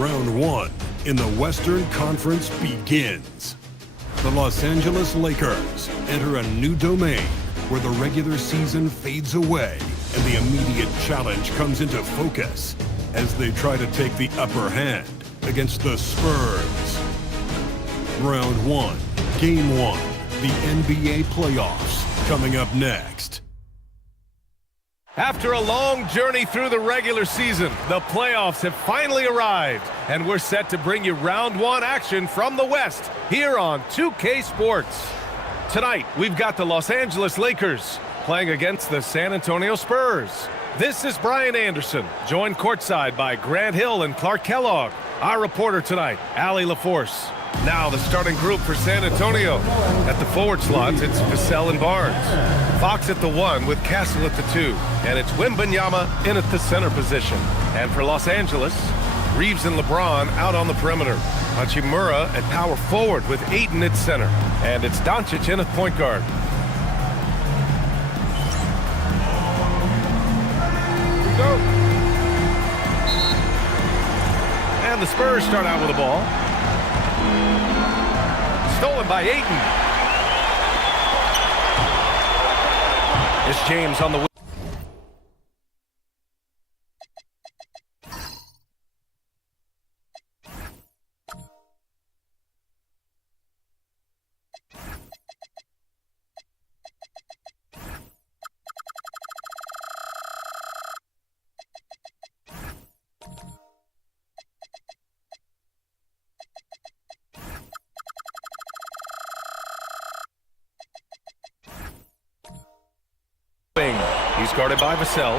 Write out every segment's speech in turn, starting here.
Round one in the Western Conference begins. The Los Angeles Lakers enter a new domain where the regular season fades away and the immediate challenge comes into focus as they try to take the upper hand against the Spurs. Round one, Game 1, the NBA playoffs, coming up next. After a long journey through the regular season, the playoffs have finally arrived, and we're set to bring you round one action from the West here on 2K Sports. Tonight, we've got the Los Angeles Lakers playing against the San Antonio Spurs. This is Brian Anderson, joined courtside by Grant Hill and Clark Kellogg. Our reporter tonight, Allie LaForce. Now the starting group for San Antonio. At the forward slots, it's Vassell and Barnes. Fox at the 1 with Castle at the 2. And it's Wembanyama in at the center position. And for Los Angeles, Reeves and LeBron out on the perimeter. Hachimura at power forward with Ayton at center. And it's Doncic in at point guard. Here we go. And the Spurs start out with the ball. Stolen by Ayton. It's James on the He's guarded by Vassell.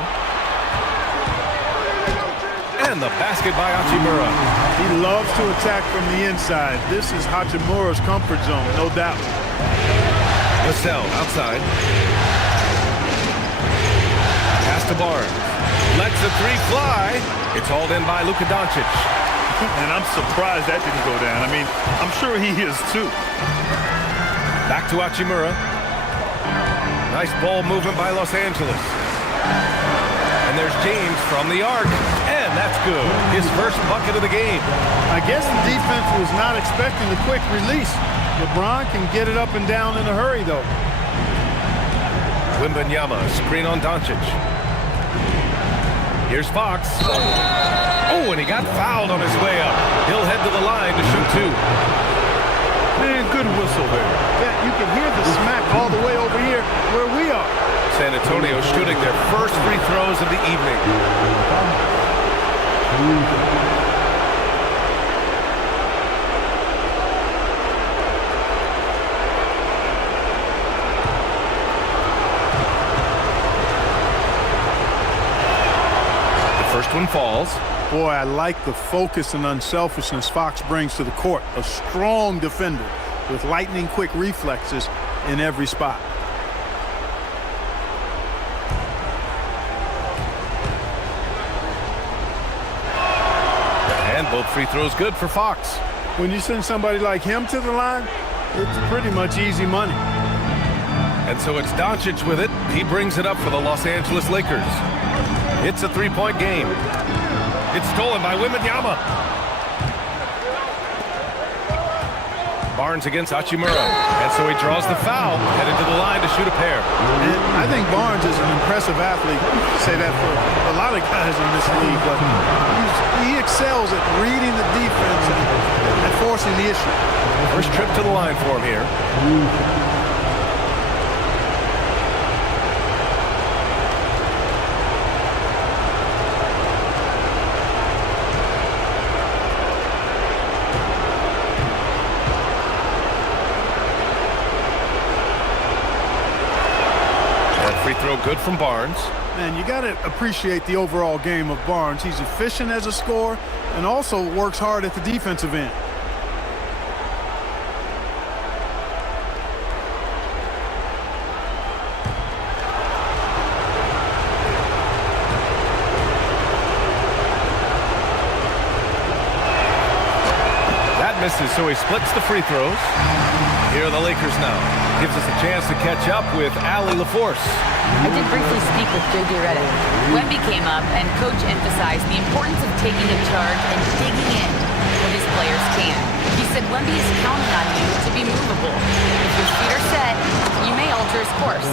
And the basket by Hachimura. He loves to attack from the inside. This is Hachimura's comfort zone, no doubt. Vassell outside. Pass to Barnes. Lets the three fly. It's hauled in by Luka Doncic. And I'm surprised that didn't go down. I mean, I'm sure he is too. Back to Hachimura. Nice ball movement by Los Angeles. And there's James from the arc. And that's good. His first bucket of the game. I guess the defense was not expecting the quick release. LeBron can get it up and down in a hurry, though. Wembanyama, screen on Doncic. Here's Fox. Oh, and he got fouled on his way up. He'll head to the line to shoot two. Man, good whistle there. Yeah, you can hear the smack all the way over here where we are. San Antonio shooting their first free throws of the evening. The first one falls. Boy, I like the focus and unselfishness Fox brings to the court. A strong defender with lightning-quick reflexes in every spot. And both free throws good for Fox. When you send somebody like him to the line, it's pretty much easy money. And so it's Doncic with it. He brings it up for the Los Angeles Lakers. It's a three-point game. It's stolen by Wembanyama. Barnes against Hachimura. And so he draws the foul, headed to the line to shoot a pair. And I think Barnes is an impressive athlete. I say that for a lot of guys in this league, but he excels at reading the defense and forcing the issue. First trip to the line for him here. Free throw good from Barnes. Man, you got to appreciate the overall game of Barnes. He's efficient as a scorer and also works hard at the defensive end. That misses, so he splits the free throws. Here are the Lakers now. Gives us a chance to catch up with Allie LaForce. I did briefly speak with J.J. Redick. Wemby came up, and Coach emphasized the importance of taking a charge and digging in when his players can. He said Wemby is counting on you to be movable. If your feet are set, you may alter his course.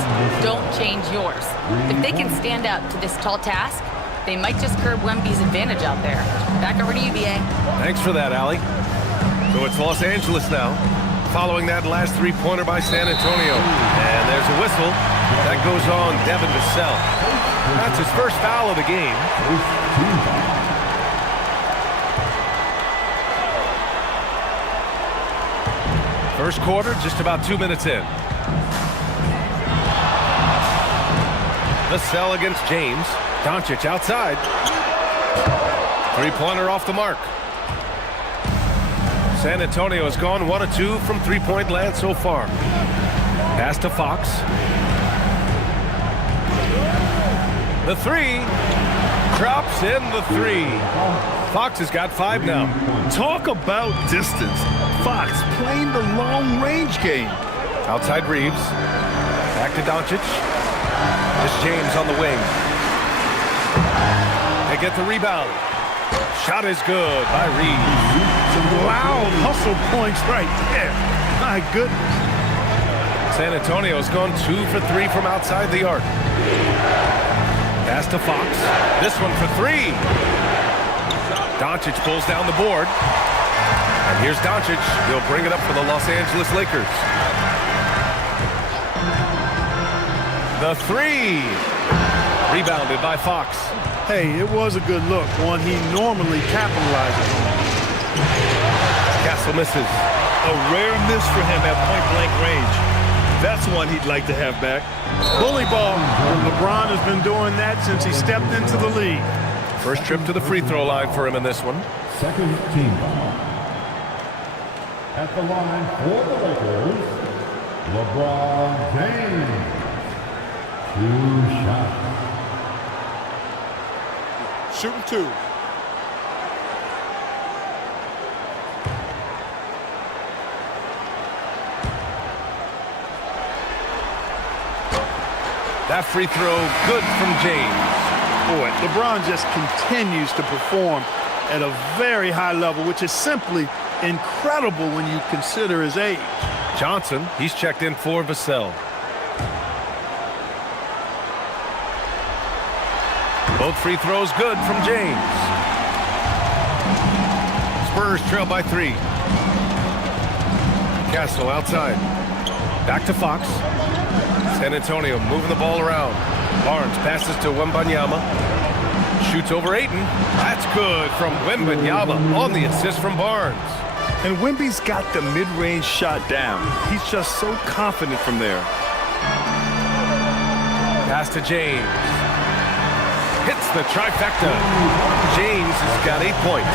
Don't change yours. If they can stand up to this tall task, they might just curb Wemby's advantage out there. Back over to you, B.A. Thanks for that, Allie. So it's Los Angeles now, following that last three-pointer by San Antonio. And there's a whistle. That goes on Devin Vassell. That's his first foul of the game. First quarter, just about 2 minutes in. Vassell against James. Doncic outside. Three-pointer off the mark. San Antonio has gone 1 of 2 from three-point land so far. Pass to Fox. The three. Drops in the three. Fox has got 5 now. Talk about distance. Fox playing the long-range game. Outside Reeves. Back to Doncic. This James on the wing. They get the rebound. Shot is good by Reeves. Some loud hustle points right there. My goodness. San Antonio's gone 2 for 3 from outside the arc. Pass to Fox. This one for 3. Doncic pulls down the board. And here's Doncic. He'll bring it up for the Los Angeles Lakers. The 3. Rebounded by Fox. Hey, it was a good look. One he normally capitalizes on. Castle misses. A rare miss for him at point-blank range. That's one he'd like to have back. Bully ball. LeBron has been doing that since he stepped into the league. First trip to the free throw line for him in this one. Second team foul. At the line for the Lakers, LeBron James. 2 shots. Shooting 2. That free throw good from James. Boy, LeBron just continues to perform at a very high level, which is simply incredible when you consider his age. Johnson, he's checked in for Vassell. Both free throws good from James. Spurs trail by 3. Castle outside. Back to Fox. San Antonio moving the ball around. Barnes passes to Wembanyama. Shoots over Ayton. That's good from Wembanyama on the assist from Barnes. And Wemby's got the mid-range shot down. He's just so confident from there. Pass to James. Hits the trifecta. James has got 8 points.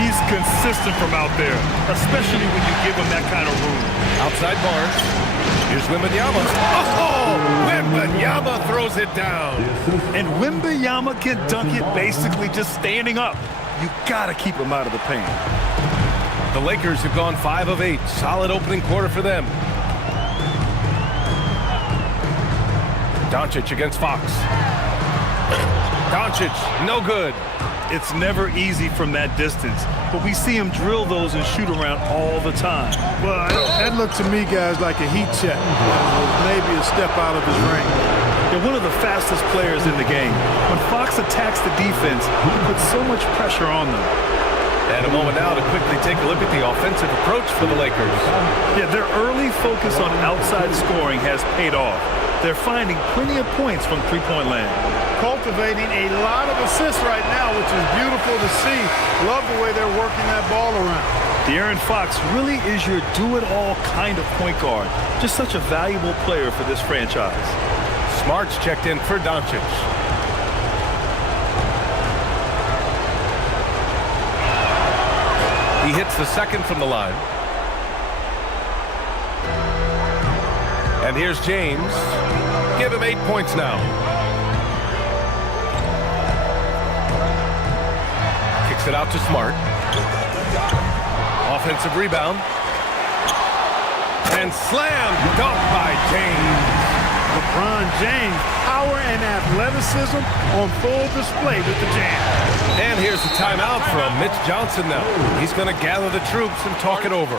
He's consistent from out there, especially when you give him that kind of room. Outside Barnes. Here's Wembanyama. Oh! Wembanyama throws it down. And Wembanyama can dunk it basically just standing up. You got to keep him out of the paint. The Lakers have gone 5 of 8. Solid opening quarter for them. Doncic against Fox. Doncic, no good. It's never easy from that distance, but we see him drill those and shoot around all the time. Well, that looked to me, guys, like a heat check. Maybe a step out of his range. They're one of the fastest players in the game. When Fox attacks the defense, he puts so much pressure on them. And a moment now to quickly take a look at the offensive approach for the Lakers. Yeah, their early focus on outside scoring has paid off. They're finding plenty of points from three-point land. Cultivating a lot of assists right now, which is beautiful to see. Love the way they're working that ball around. De'Aaron Fox really is your do-it-all kind of point guard. Just such a valuable player for this franchise. Smart's checked in for Doncic. He hits the second from the line. And here's James. Give him 8 points now. Kicks it out to Smart. Offensive rebound. And slam dunk by James. LeBron James, power and athleticism on full display with the jam. And here's the timeout from Mitch Johnson now. He's going to gather the troops and talk it over.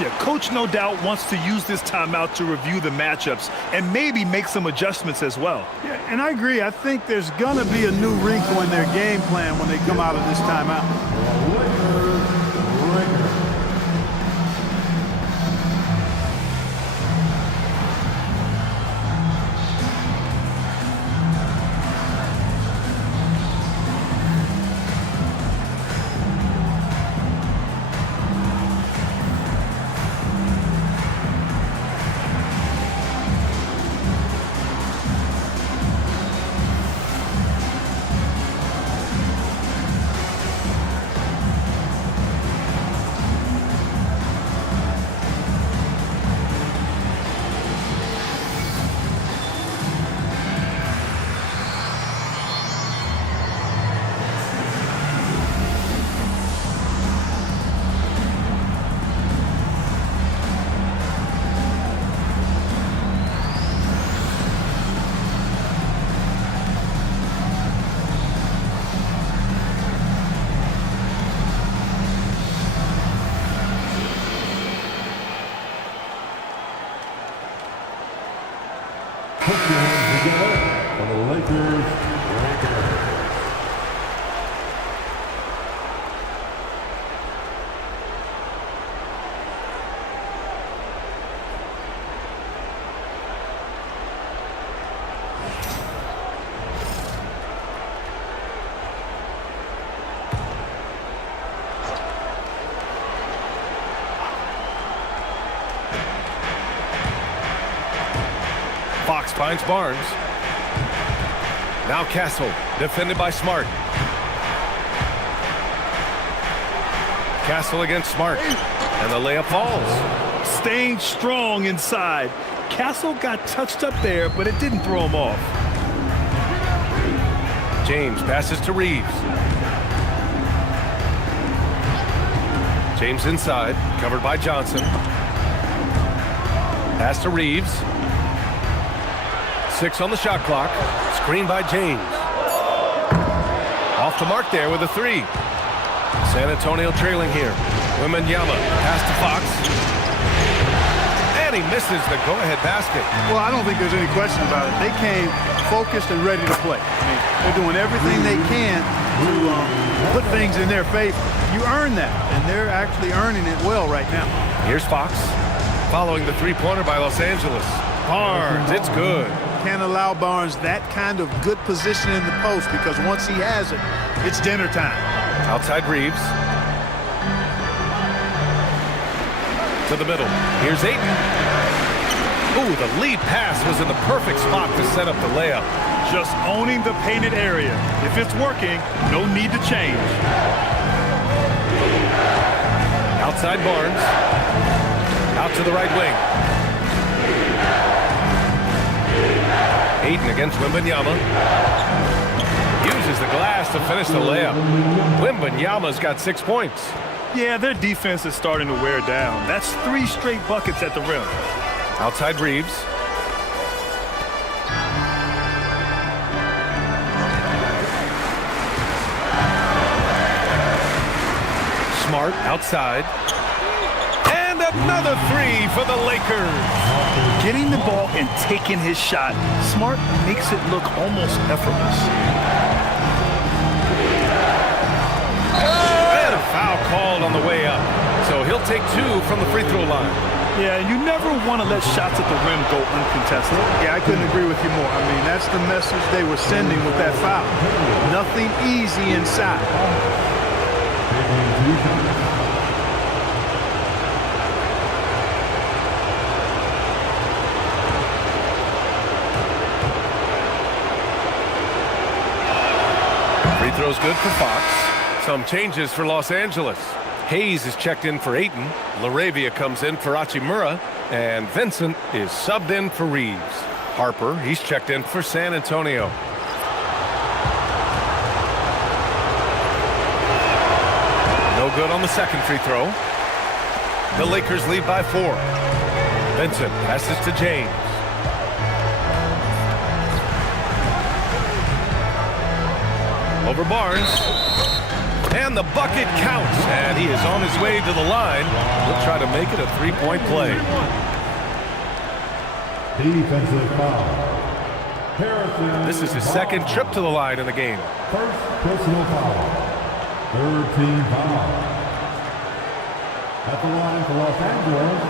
Yeah, coach no doubt wants to use this timeout to review the matchups and maybe make some adjustments as well. Yeah, and I agree. I think there's going to be a new wrinkle in their game plan when they come out of this timeout. Put your hands together for the Lakers. Fox finds Barnes. Now Castle, defended by Smart. Castle against Smart, and the layup falls. Staying strong inside. Castle got touched up there, but it didn't throw him off. James passes to Reeves. James inside, covered by Johnson. Pass to Reeves. 6 on the shot clock. Screen by James. Off the mark there with a 3. San Antonio trailing here. Wembanyama pass to Fox. And he misses the go-ahead basket. Well, I don't think there's any question about it. They came focused and ready to play. I mean, they're doing everything they can to put things in their favor. You earn that, and they're actually earning it well right now. Here's Fox, following the three-pointer by Los Angeles. Barnes, it's good. Can't allow Barnes that kind of good position in the post because once he has it, it's dinner time. Outside Reeves. To the middle. Here's Ayton. Ooh, the lead pass was in the perfect spot to set up the layup. Just owning the painted area. If it's working, no need to change. Outside Barnes. Out to the right wing. Ayton against Wembanyama. Uses the glass to finish the layup. Wembanyama's got 6 points. Yeah, their defense is starting to wear down. That's 3 straight buckets at the rim. Outside Reeves. Smart outside. And another 3 for the Lakers. Getting the ball and taking his shot, Smart makes it look almost effortless. And a foul called on the way up. So he'll take 2 from the free throw line. Yeah, you never want to let shots at the rim go uncontested. Yeah, I couldn't agree with you more. I mean, that's the message they were sending with that foul. Nothing easy inside. Free throw's good for Fox. Some changes for Los Angeles. Hayes is checked in for Ayton. Laravia comes in for Hachimura. And Vincent is subbed in for Reeves. Harper, he's checked in for San Antonio. No good on the second free throw. The Lakers lead by 4. Vincent passes to James. Over Barnes. And the bucket counts. And he is on his way to the line. He'll try to make it a three-point play. Defensive foul. Harrison. This is his second trip to the line in the game. First personal foul. Third team foul. At the line for Los Angeles,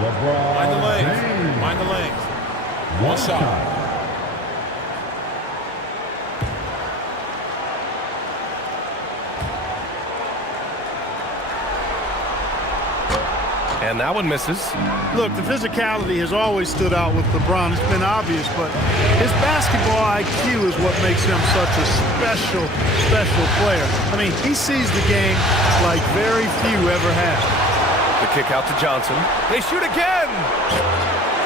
LeBron Mind the legs. James. Mind the legs. One shot. And that one misses. Look, the physicality has always stood out with LeBron. It's been obvious, but his basketball IQ is what makes him such a special player. I mean, he sees the game like very few ever have. The kick out to Johnson. They shoot again.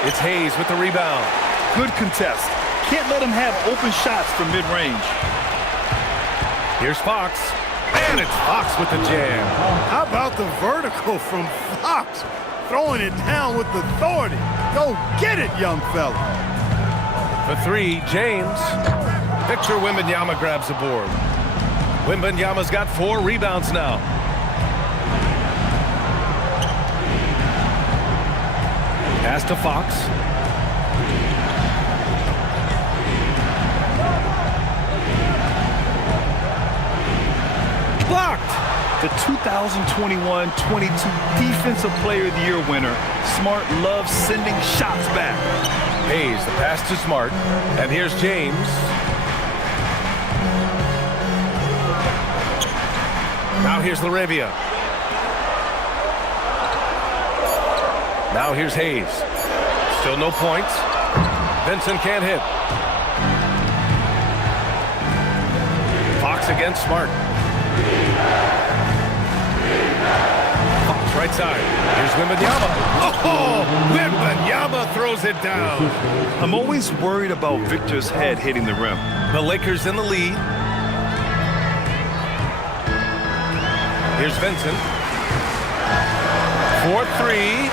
It's Hayes with the rebound. Good contest. Can't let him have open shots from mid-range. Here's Fox. And it's Fox with the jam. How about the vertical from Fox? Throwing it down with authority. Go get it, young fella. For three, James. Victor Wembanyama grabs the board. Wembanyama's got 4 rebounds now. Pass to Fox. Blocked. The 2021-22 Defensive Player of the Year winner, Smart loves sending shots back. Hayes, the pass to Smart. And here's James. Now here's Laravia. Now here's Hayes. Still no points. Vincent can't hit. Fox against Smart. Fox right side. Here's Wembanyama. Oh, Wembanyama throws it down. I'm always worried about Victor's head hitting the rim. The Lakers in the lead. Here's Vincent. 4-3.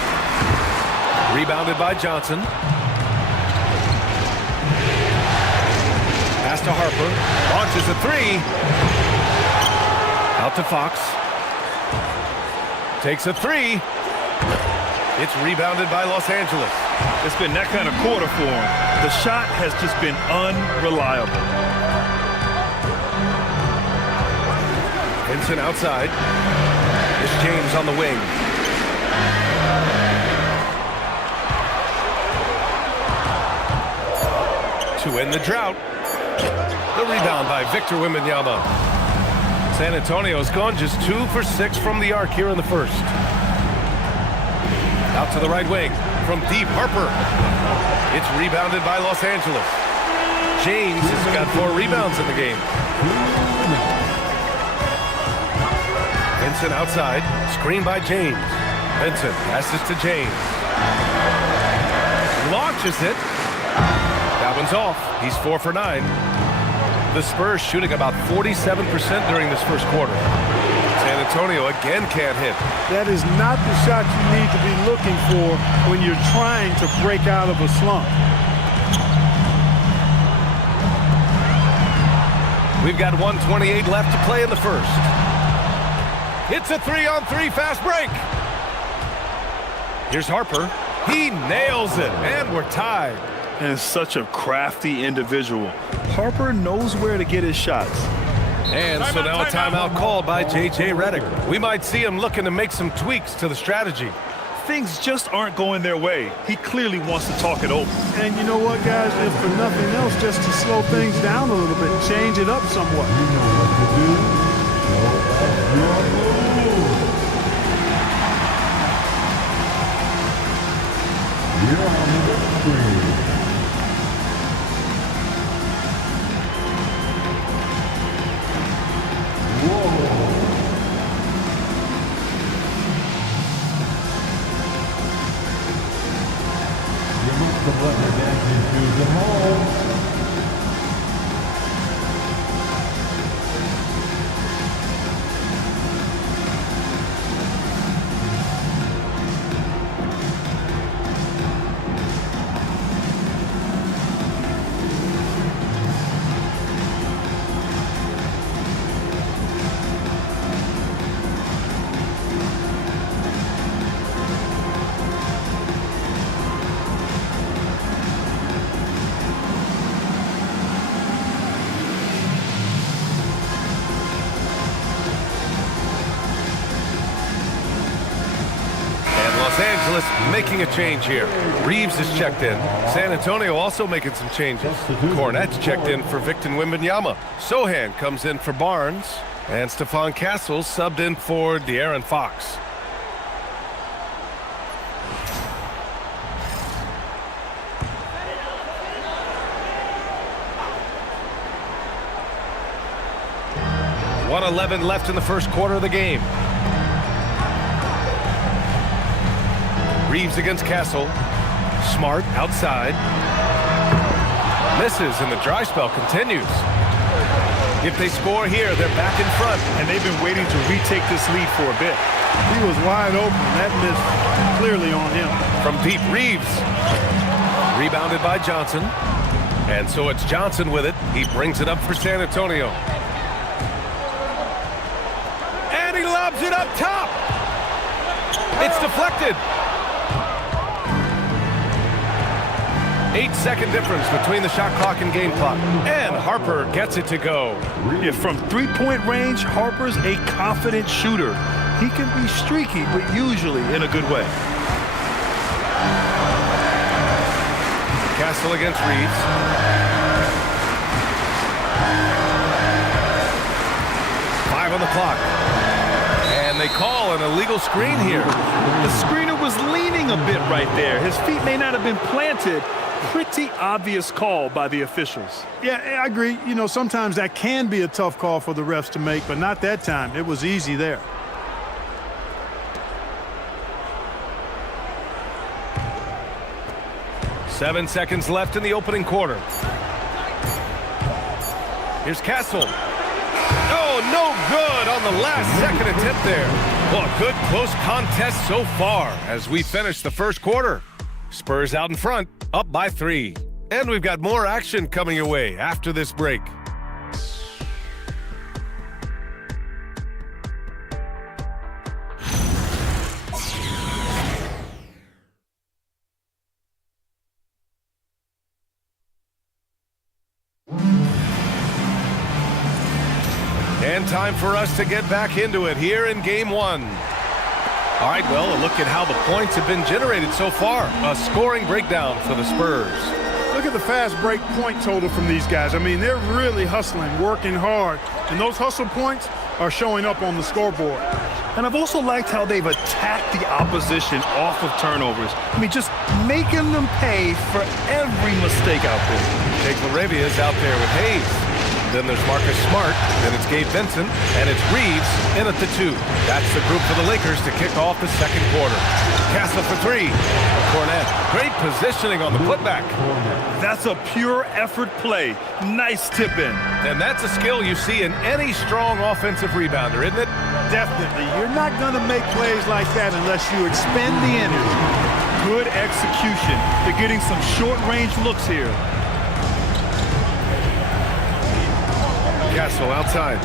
Rebounded by Johnson. Pass to Harper. Launches a 3. Out to Fox. Takes a 3. It's rebounded by Los Angeles. It's been that kind of quarter for him. The shot has just been unreliable. Vincent outside. It's James on the wing. To end the drought. The rebound by Victor Wembanyama. San Antonio's gone just 2 for 6 from the arc here in the first. Out to the right wing from deep, Harper. It's rebounded by Los Angeles. James has got 4 rebounds in the game. Vincent outside, screen by James. Vincent passes to James. Launches it. That one's off. He's 4 for 9. The Spurs shooting about 47% during this first quarter. San Antonio again can't hit. That is not the shot you need to be looking for when you're trying to break out of a slump. We've got 1:28 left to play in the first. It's a 3-on-3 fast break. Here's Harper. He nails it, and we're tied. And such a crafty individual. Harper knows where to get his shots. And so now a timeout called by J.J. Redick. We might see him looking to make some tweaks to the strategy. Things just aren't going their way. He clearly wants to talk it over. And you know what, guys? If for nothing else, just to slow things down a little bit, change it up somewhat. You know what to do. Show us your move. You're on the screen. Let the dancing shoes at home. Los Angeles making a change here. Reeves is checked in. San Antonio also making some changes. Cornette's checked in for Victor Wembanyama. Sohan comes in for Barnes. And Stephon Castles subbed in for De'Aaron Fox. .11 left in the first quarter of the game. Reeves against Castle. Smart outside. Misses, and the dry spell continues. If they score here, they're back in front. And they've been waiting to retake this lead for a bit. He was wide open. That missed clearly on him. From deep, Reeves. Rebounded by Johnson. And so it's Johnson with it. He brings it up for San Antonio. And he lobs it up top. It's deflected. 8-second difference between the shot clock and game clock. And Harper gets it to go. Yeah, from three-point range, Harper's a confident shooter. He can be streaky, but usually in a good way. Castle against Reeves. Five on the clock. And they call an illegal screen here. The screener was leaning a bit right there. His feet may not have been planted. Pretty obvious call by the officials. Yeah, I agree. You know, sometimes that can be a tough call for the refs to make, but not that time. It was easy there. Seven seconds left in the opening quarter. Here's Castle. Oh, no good on the last second attempt there. Well, a good close contest so far as we finish the first quarter. Spurs out in front, up by 3. And we've got more action coming your way after this break. And time for us to get back into it here in Game 1. All right, well, a look at how the points have been generated so far. A scoring breakdown for the Spurs. Look at the fast break point total from these guys. I mean, they're really hustling, working hard. And those hustle points are showing up on the scoreboard. And I've also liked how they've attacked the opposition off of turnovers. I mean, just making them pay for every mistake out there. Jake LaRavia is out there with Hayes. Then there's Marcus Smart, then it's Gabe Vincent, and it's Reeves in at the 2. That's the group for the Lakers to kick off the second quarter. Castle for 3. Cornette, great positioning on the putback. That's a pure effort play. Nice tip in. And that's a skill you see in any strong offensive rebounder, isn't it? Definitely. You're not going to make plays like that unless you expend the energy. Good execution. They're getting some short-range looks here. Castle outside.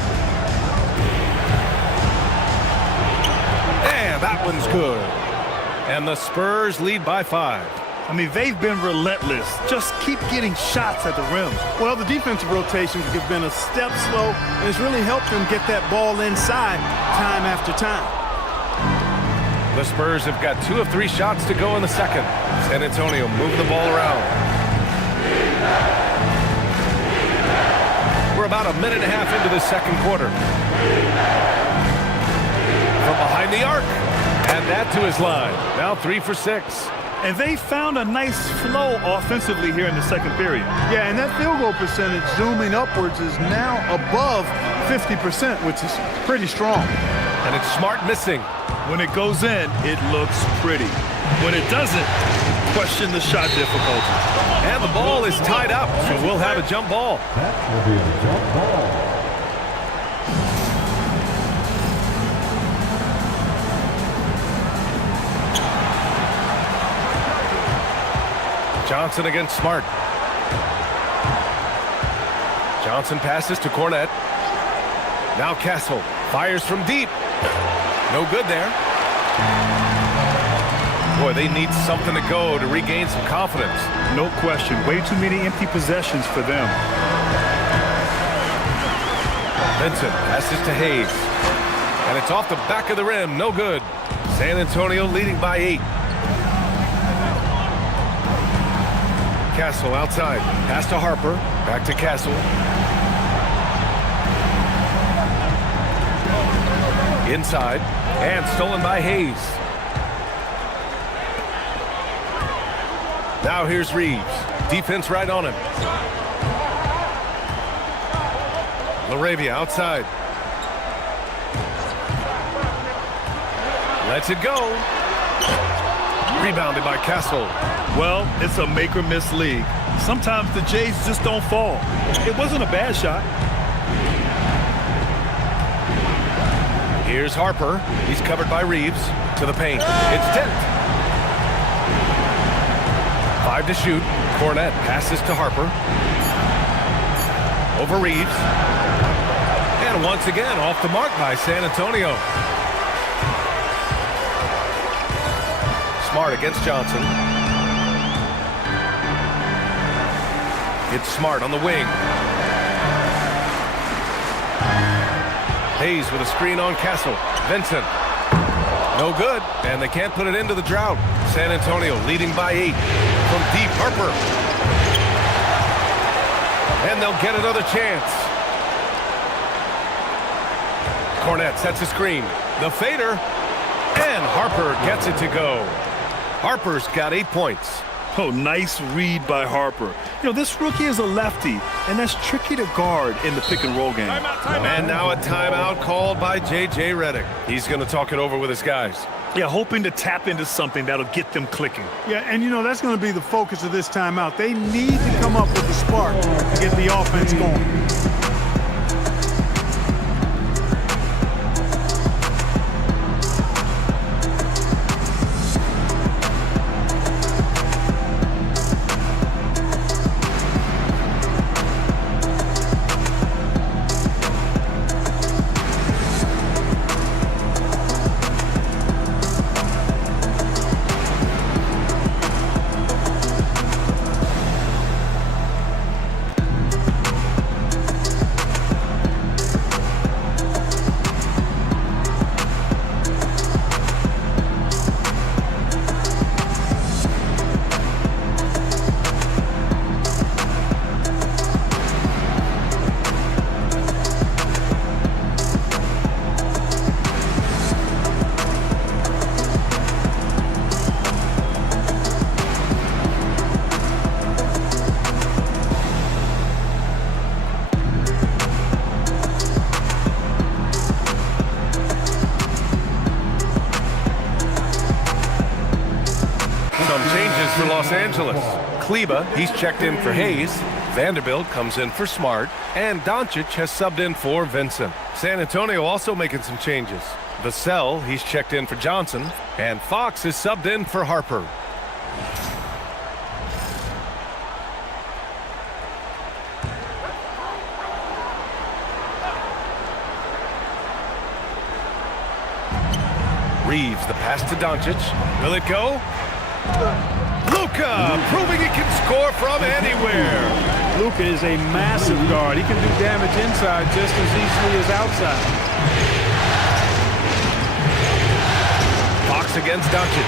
And that one's good. And the Spurs lead by 5. I mean, they've been relentless. Just keep getting shots at the rim. Well, the defensive rotations have been a step slow, and it's really helped them get that ball inside time after time. The Spurs have got 2 of 3 shots to go in the second. San Antonio moving the ball around. We're about a minute and a half into the second quarter. From behind the arc. And that to his line. Now 3 for 6. And they found a nice flow offensively here in the second period. Yeah, and that field goal percentage zooming upwards is now above 50%, which is pretty strong. And it's Smart missing. When it goes in, it looks pretty. When it doesn't, question the shot difficulty. And the ball is tied up, so we'll have a jump ball. That will be a jump ball. Johnson against Smart. Johnson passes to Cornette. Now Castle fires from deep. No good there. Boy, they need something to go to regain some confidence. No question. Way too many empty possessions for them. Vincent passes to Hayes. And it's off the back of the rim. No good. San Antonio leading by 8. Castle outside. Pass to Harper. Back to Castle. Inside. And stolen by Hayes. Now here's Reeves. Defense right on him. LaRavia outside. Lets it go. Rebounded by Castle. Well, it's a make-or-miss league. Sometimes the Jays just don't fall. It wasn't a bad shot. Here's Harper. He's covered by Reeves. To the paint. It's tipped. 5 to shoot. Cornette passes to Harper. Over Reeves. And once again, off the mark by San Antonio. Smart against Johnson. It's Smart on the wing. Hayes with a screen on Castle. Vincent. No good, and they can't put it into the drought. San Antonio leading by 8 from deep. Harper. And they'll get another chance. Cornette sets a screen. The fader. And Harper gets it to go. Harper's got 8 points. Oh, nice read by Harper. You know, this rookie is a lefty, and that's tricky to guard in the pick-and-roll game. And now a timeout called by J.J. Redick. He's going to talk it over with his guys. Yeah, hoping to tap into something that'll get them clicking. Yeah, and you know, that's going to be the focus of this timeout. They need to come up with the spark to get the offense going. For Los Angeles. Kleba, he's checked in for Hayes. Vanderbilt comes in for Smart. And Doncic has subbed in for Vincent. San Antonio also making some changes. Vassell, he's checked in for Johnson. And Fox is subbed in for Harper. Reeves, the pass to Doncic. Will it go? Luka, proving he can score from anywhere. Luka is a massive guard. He can do damage inside just as easily as outside. Fox against Doncic.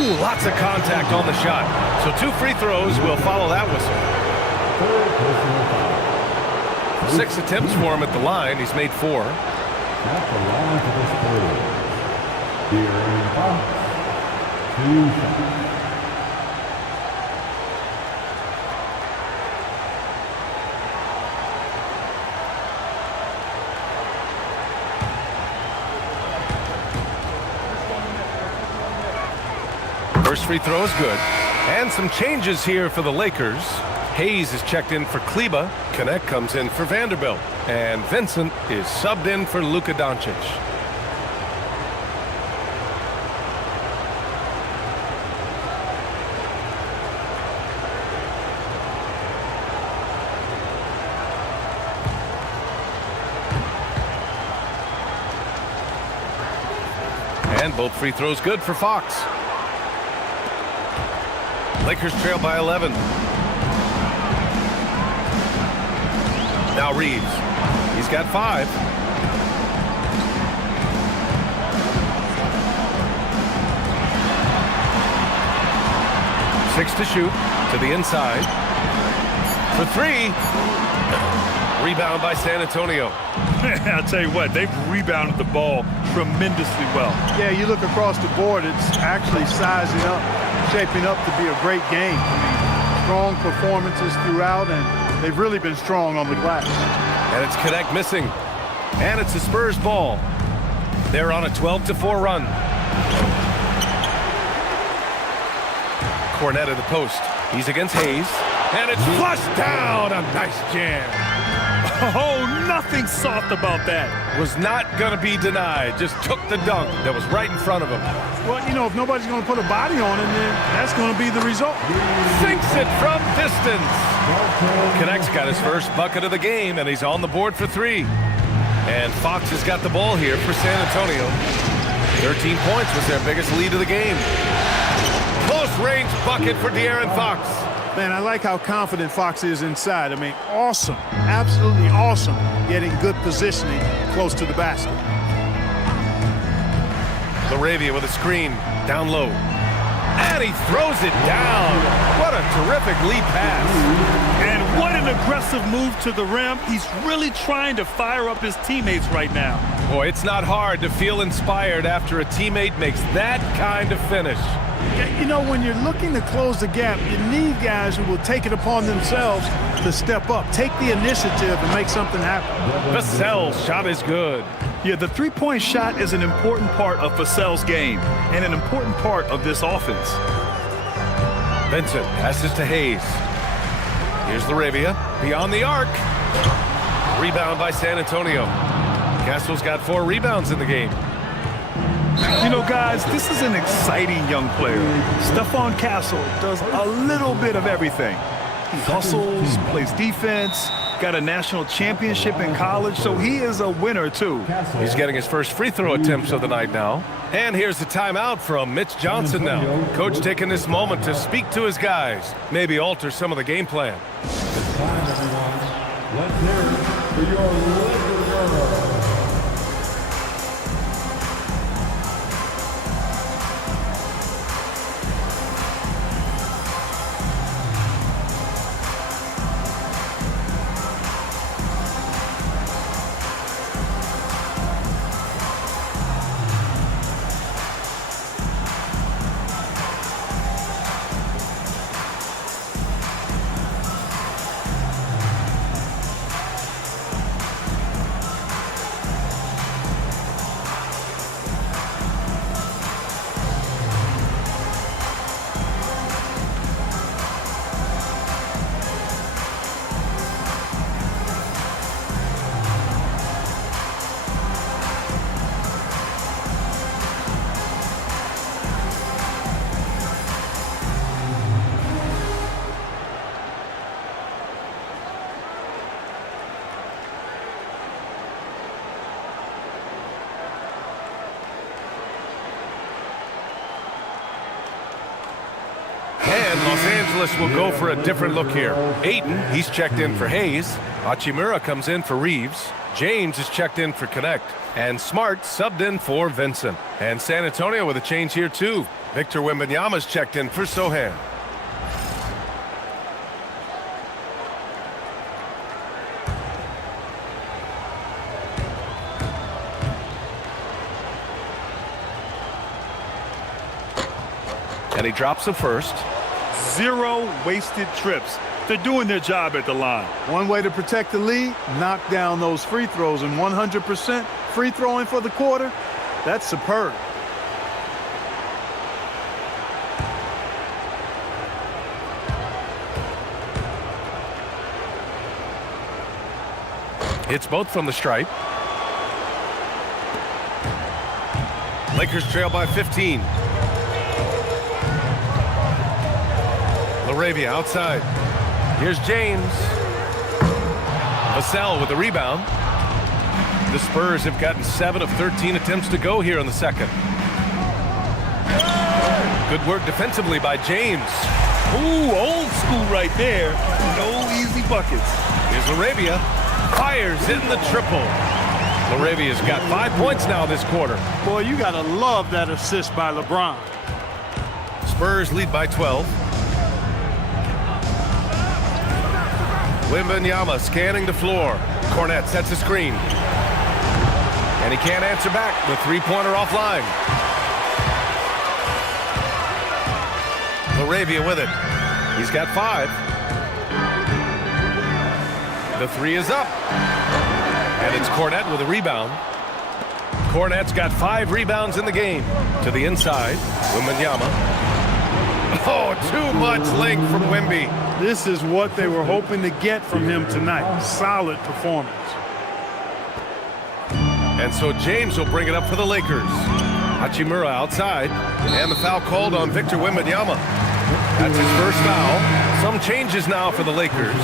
Ooh, lots of contact on the shot. So 2 free throws will follow that whistle. 6 attempts for him at the line. He's made 4. At the line for this quarter. De'Aaron Fox, 2 shots. First free throw is good. And some changes here for the Lakers. Hayes is checked in for Kleba. Connect comes in for Vanderbilt. And Vincent is subbed in for Luka Doncic. And both free throws good for Fox. Lakers trail by 11. Now Reeves. He's got 5. 6 to shoot. To the inside. For 3. Rebound by San Antonio. I'll tell you what, they've rebounded the ball tremendously well. Yeah, you look across the board, it's actually sizing up, shaping up to be a great game. I mean, strong performances throughout, and they've really been strong on the glass. And it's Connect missing. And it's the Spurs ball. They're on a 12-4 run. Cornette at the post. He's against Hayes. And it's flushed down. A nice jam. Oh, nothing soft about that. Was not going to be denied. Just took the dunk that was right in front of him. Well, you know, if nobody's going to put a body on it, then that's going to be the result. Sinks it from distance. Connect's got his first bucket of the game, and he's on the board for 3. And Fox has got the ball here for San Antonio. 13 points was their biggest lead of the game. Close-range bucket for De'Aaron Fox. Man, I like how confident Fox is inside. I mean, awesome, absolutely awesome, getting good positioning close to the basket. LaRavia with a screen, down low. And he throws it down. What a terrific lead pass. And what an aggressive move to the rim. He's really trying to fire up his teammates right now. Boy, it's not hard to feel inspired after a teammate makes that kind of finish. You know, when you're looking to close the gap, you need guys who will take it upon themselves to step up, take the initiative, and make something happen. Vassell's shot is good. Yeah, the three-point shot is an important part of Vassell's game and an important part of this offense. Vincent passes to Hayes. Here's LaRavia, beyond the arc. Rebound by San Antonio. Castle's got 4 rebounds in the game. You know, guys, this is an exciting young player. Stephon Castle does a little bit of everything. He hustles, plays defense, got a national championship in college, so he is a winner, too. He's getting his first free throw attempts of the night now. And here's the timeout from Mitch Johnson now. Coach taking this moment to speak to his guys, maybe alter some of the game plan. It's time, everyone. Let's hear it for your Lakers girl. Los Angeles will go for a different look here. Ayton, he's checked in for Hayes. Hachimura comes in for Reeves. James is checked in for Connect. And Smart subbed in for Vincent. And San Antonio with a change here too. Victor Wembanyama's checked in for Sohan. And he drops the first. 0 wasted trips. They're doing their job at the line. One way to protect the lead, knock down those free throws, and 100% free throwing for the quarter, that's superb. Hits both from the stripe. Lakers trail by 15. LaRavia outside. Here's James. Vassell with the rebound. The Spurs have gotten 7 of 13 attempts to go here in the second. Good work defensively by James. Ooh, old school right there. No easy buckets. Here's LaRavia. Fires in the triple. LaRavia's got 5 points now this quarter. Boy, you got to love that assist by LeBron. Spurs lead by 12. Wembanyama scanning the floor. Cornette sets a screen. And he can't answer back. The three-pointer offline. Laravia with it. He's got 5. The 3 is up. And it's Cornette with a rebound. Cornette's got 5 rebounds in the game. To the inside, Wembanyama. Oh, too much length from Wemby. This is what they were hoping to get from him tonight. Solid performance. And so James will bring it up for the Lakers. Hachimura outside. And the foul called on Victor Wembanyama. That's his first foul. Some changes now for the Lakers.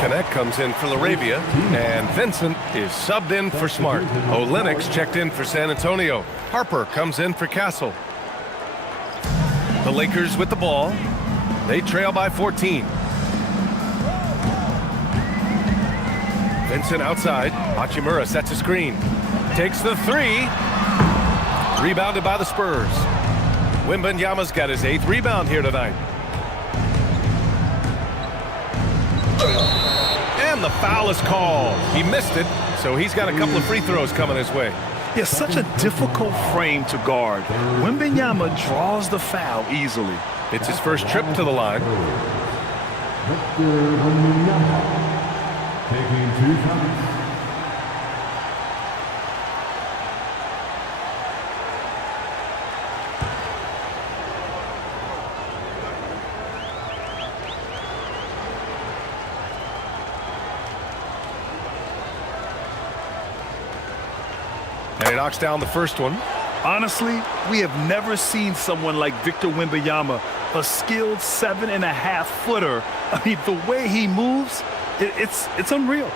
Connect comes in for Laravia. And Vincent is subbed in for Smart. Olenix checked in for San Antonio. Harper comes in for Castle. The Lakers with the ball. They trail by 14. Vincent outside. Hachimura sets a screen. Takes the 3. Rebounded by the Spurs. Wembanyama's got his 8th rebound here tonight. And the foul is called. He missed it, so he's got a couple of free throws coming his way. Yeah, such a difficult frame to guard. Wembanyama draws the foul easily. It's his first trip to the line. Victor Wembanyama taking 2 shots. And he knocks down the first one. Honestly, we have never seen someone like Victor Wembanyama, a skilled 7.5-footer. I mean, the way he moves, it's unreal.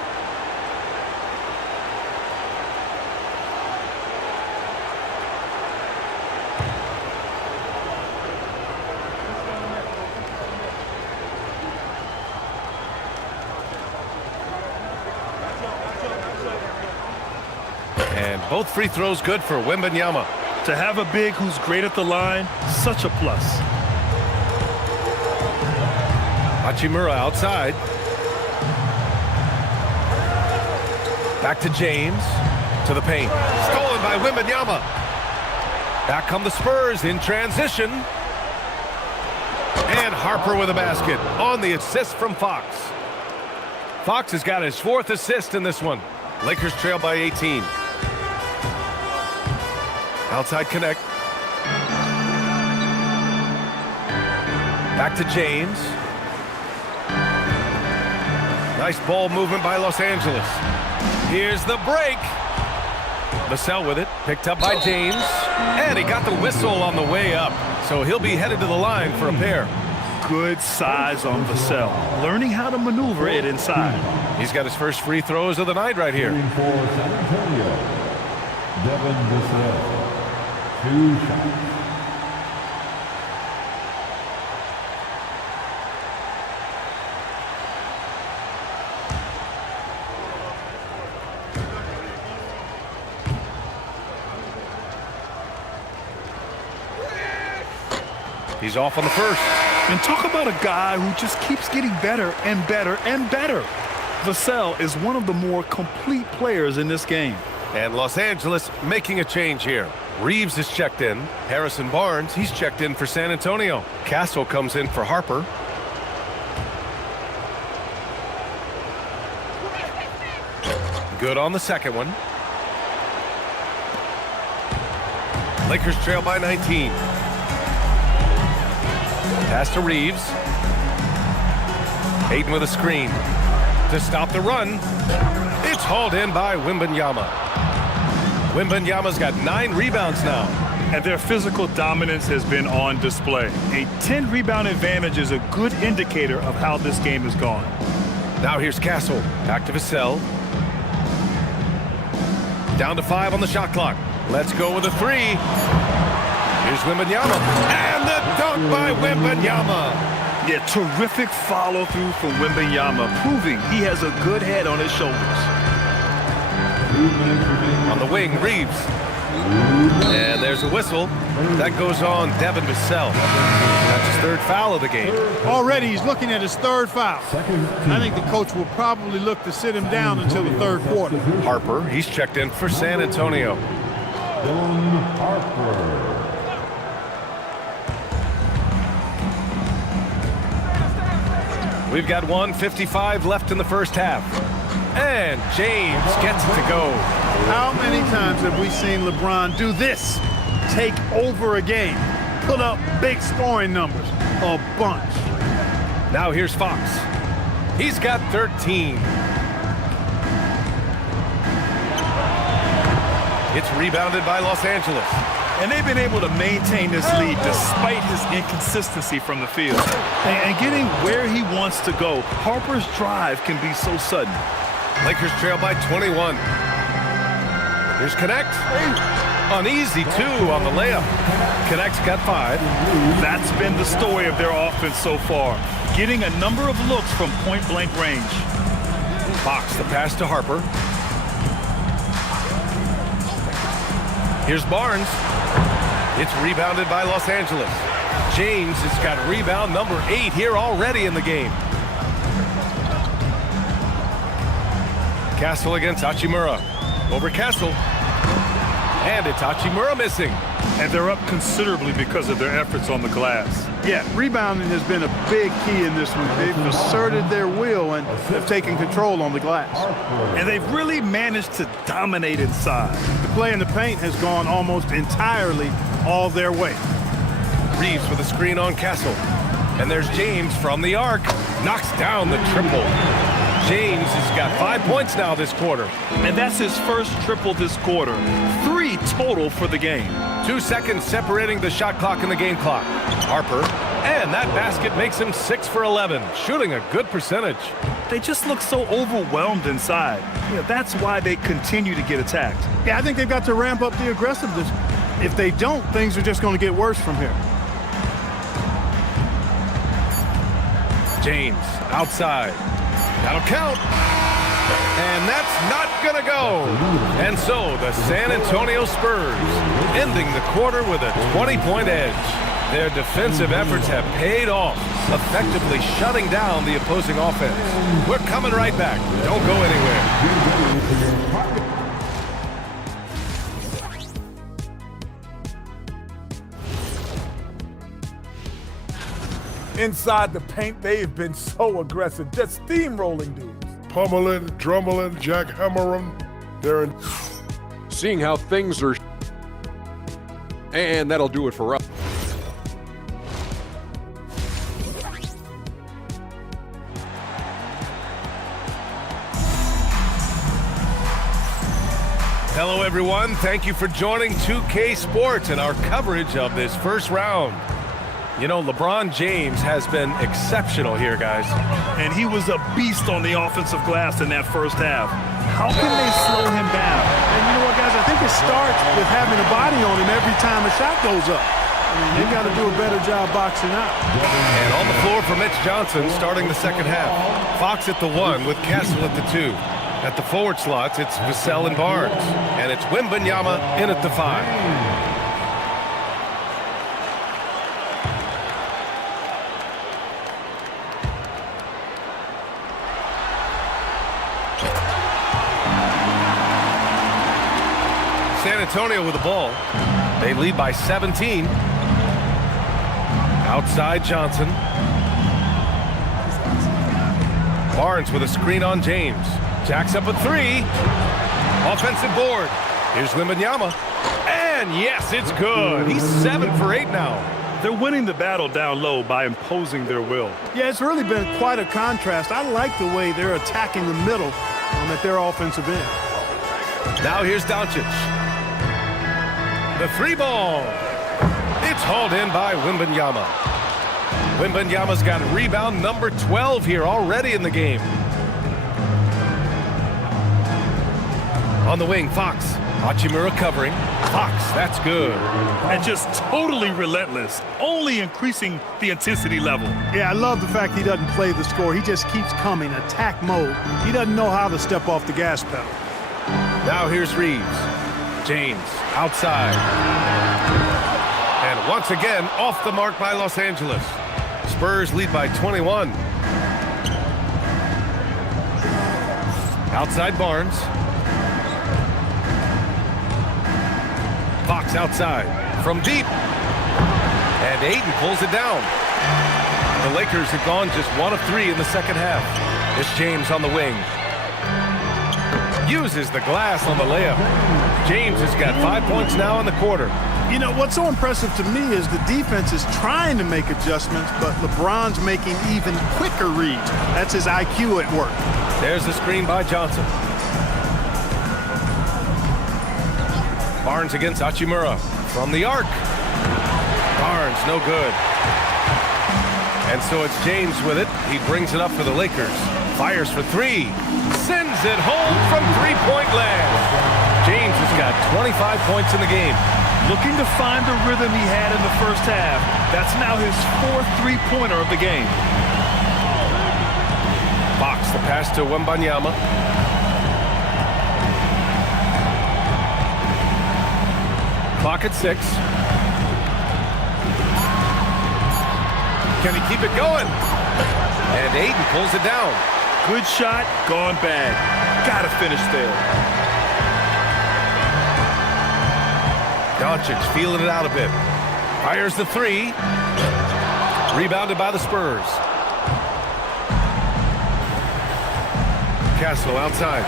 And both free throws good for Wembanyama. To have a big who's great at the line, such a plus. Hachimura outside. Back to James. To the paint. Stolen by Wembanyama. Back come the Spurs in transition. And Harper with a basket on the assist from Fox. Fox has got his 4th assist in this one. Lakers trail by 18. Outside connect. Back to James. Nice ball movement by Los Angeles. Here's the break. Vassell with it. Picked up by James. And he got the whistle on the way up. So he'll be headed to the line for a pair. Good size on Vassell. Learning how to maneuver it inside. He's got his first free throws of the night right here. For San Antonio, Devin Vassell. 2 shots. He's off on the first. And talk about a guy who just keeps getting better and better and better. Vassell is one of the more complete players in this game. And Los Angeles making a change here. Reeves is checked in. Harrison Barnes, he's checked in for San Antonio. Castle comes in for Harper. Good on the second one. Lakers trail by 19. Pass to Reeves. Ayton with a screen. To stop the run. It's hauled in by Wembanyama. Wembanyama's got 9 rebounds now. And their physical dominance has been on display. A 10-rebound advantage is a good indicator of how this game has gone. Now here's Castle. Back to Vassell. Down to 5 on the shot clock. Let's go with a 3. Here's Wembanyama. And the dunk by Wembanyama. Yeah, terrific follow-through from Wembanyama, proving he has a good head on his shoulders. On the wing, Reeves. And there's a whistle. That goes on Devin Vassell. That's his third foul of the game. Already he's looking at his third foul. I think the coach will probably look to sit him down until the third quarter. Harper, he's checked in for San Antonio. Dylan Harper. We've got 1:55 left in the first half. And James gets it to go. How many times have we seen LeBron do this? Take over a game. Put up big scoring numbers. A bunch. Now here's Fox. He's got 13. It's rebounded by Los Angeles. And they've been able to maintain this lead despite his inconsistency from the field. And getting where he wants to go, Harper's drive can be so sudden. Lakers trail by 21. Here's Connect. An easy 2 on the layup. Connect's got 5. That's been the story of their offense so far, getting a number of looks from point-blank range. Fox, the pass to Harper. Here's Barnes. It's rebounded by Los Angeles. James has got rebound number 8 here already in the game. Castle against Hachimura. Over Castle. And it's Hachimura missing. And they're up considerably because of their efforts on the glass. Yeah, rebounding has been a big key in this one. They've asserted their will and have taken control on the glass. And they've really managed to dominate inside. The play in the paint has gone almost entirely all their way. Reeves with a screen on Castle. And there's James from the arc. Knocks down the triple. James has got 5 points now this quarter. And that's his first triple this quarter. 3 total for the game. 2 seconds separating the shot clock and the game clock. Harper, and that basket makes him 6 for 11, shooting a good percentage. They just look so overwhelmed inside. That's why they continue to get attacked. Yeah, I think they've got to ramp up the aggressiveness. If they don't, things are just going to get worse from here. James, outside. That'll count. And that's not going to go. And so the San Antonio Spurs ending the quarter with a 20-point edge. Their defensive efforts have paid off, effectively shutting down the opposing offense. We're coming right back. Don't go anywhere. Inside the paint, they have been so aggressive, just steamrolling dudes. Pummeling, drummeling, jackhammering. They're in. Seeing how things are, and that'll do it for us. Hello, everyone. Thank you for joining 2K Sports and our coverage of this first round. You know, LeBron James has been exceptional here, guys. And he was a beast on the offensive glass in that first half. How can they slow him down? And you know what, guys? I think it starts with having a body on him every time a shot goes up. I mean, they've got to do a better job boxing out. And on the floor for Mitch Johnson starting the second half. Fox at the 1 with Castle at the 2. At the forward slots, it's Vassell and Barnes. And it's Wembanyama in at the 5. San Antonio with the ball. They lead by 17. Outside Johnson. Barnes with a screen on James. Jacks up a 3. Offensive board. Here's Wembanyama. And yes, it's good. He's 7 for 8 now. They're winning the battle down low by imposing their will. Yeah, it's really been quite a contrast. I like the way they're attacking the middle at their offensive end. Now here's Doncic. The 3 ball. It's hauled in by Wembanyama. Wembanyama's got rebound number 12 here already in the game. On the wing, Fox. Hachimura covering. Fox, that's good. And just totally relentless, only increasing the intensity level. Yeah, I love the fact he doesn't play the score. He just keeps coming, attack mode. He doesn't know how to step off the gas pedal. Now here's Reeves. James outside. And once again, off the mark by Los Angeles. Spurs lead by 21. Outside Barnes. Fox outside from deep. And Ayton pulls it down. The Lakers have gone just 1 of 3 in the second half. It's James on the wing. Uses the glass on the layup. James has got 5 points now in the quarter. You know, what's so impressive to me is the defense is trying to make adjustments, but LeBron's making even quicker reads. That's his IQ at work. There's the screen by Johnson. Barnes against Hachimura from the arc. Barnes, no good. And so it's James with it. He brings it up for the Lakers. Fires for 3. Sends it home from three-point land. James has got 25 points in the game. Looking to find the rhythm he had in the first half. That's now his 4th three-pointer of the game. Fox, the pass to Wembanyama. Clock at 6. Can he keep it going? And Ayton pulls it down. Good shot, gone bad. Gotta finish there. Doncic feeling it out a bit. Fires the 3. Rebounded by the Spurs. Castle outside.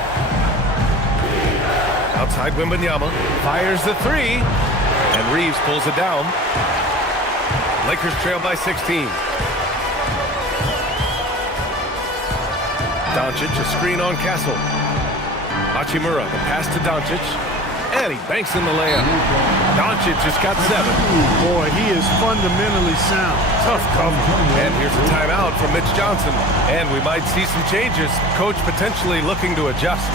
Outside Wembanyama. Fires the 3. And Reeves pulls it down. Lakers trail by 16. Doncic, a screen on Castle. Hachimura, the pass to Doncic. And he banks in the layup. Doncic just got 7. Boy, he is fundamentally sound. Tough cover. And here's a timeout from Mitch Johnson. And we might see some changes. Coach potentially looking to adjust.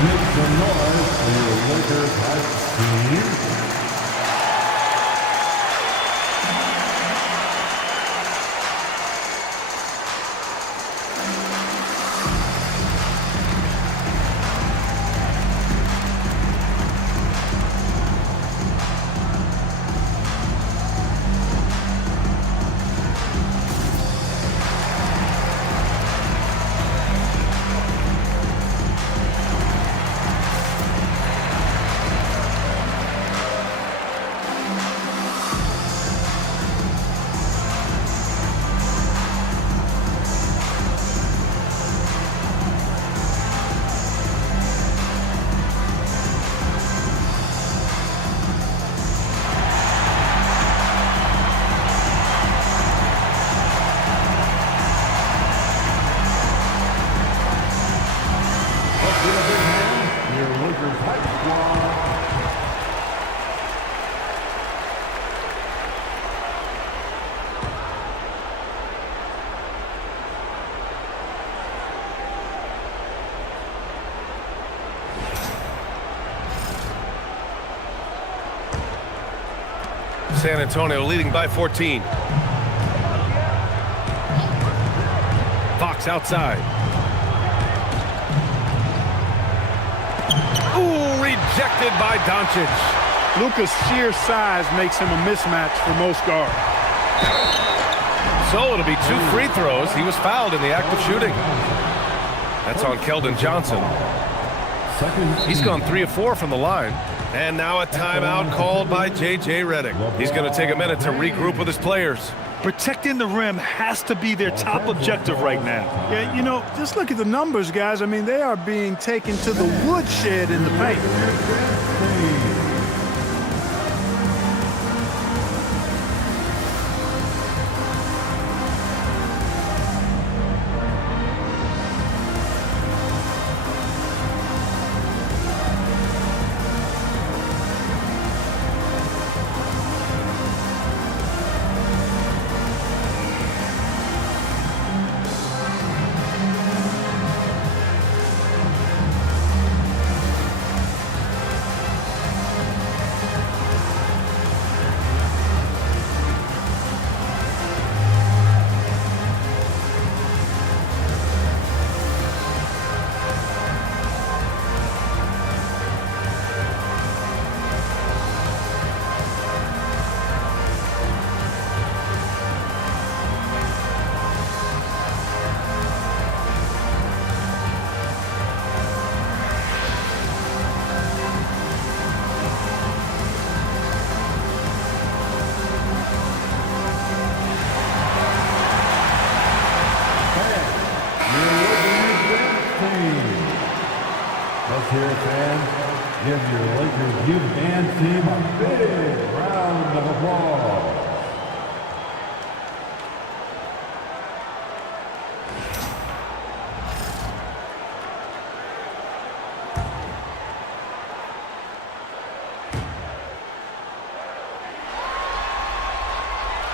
Make some noise for your Lakers hype team. San Antonio leading by 14. Fox outside. Ooh, rejected by Doncic. Luka's sheer size makes him a mismatch for most guards. So it'll be 2 free throws. He was fouled in the act of shooting. That's on Keldon Johnson. He's gone 3 of 4 from the line. And now a timeout called by J.J. Redick. He's going to take a minute to regroup with his players. Protecting the rim has to be their top objective right now. Yeah, you know, just look at the numbers, guys. I mean, they are being taken to the woodshed in the paint. cheer fans. Give your Lakers youth dance team a big round of applause.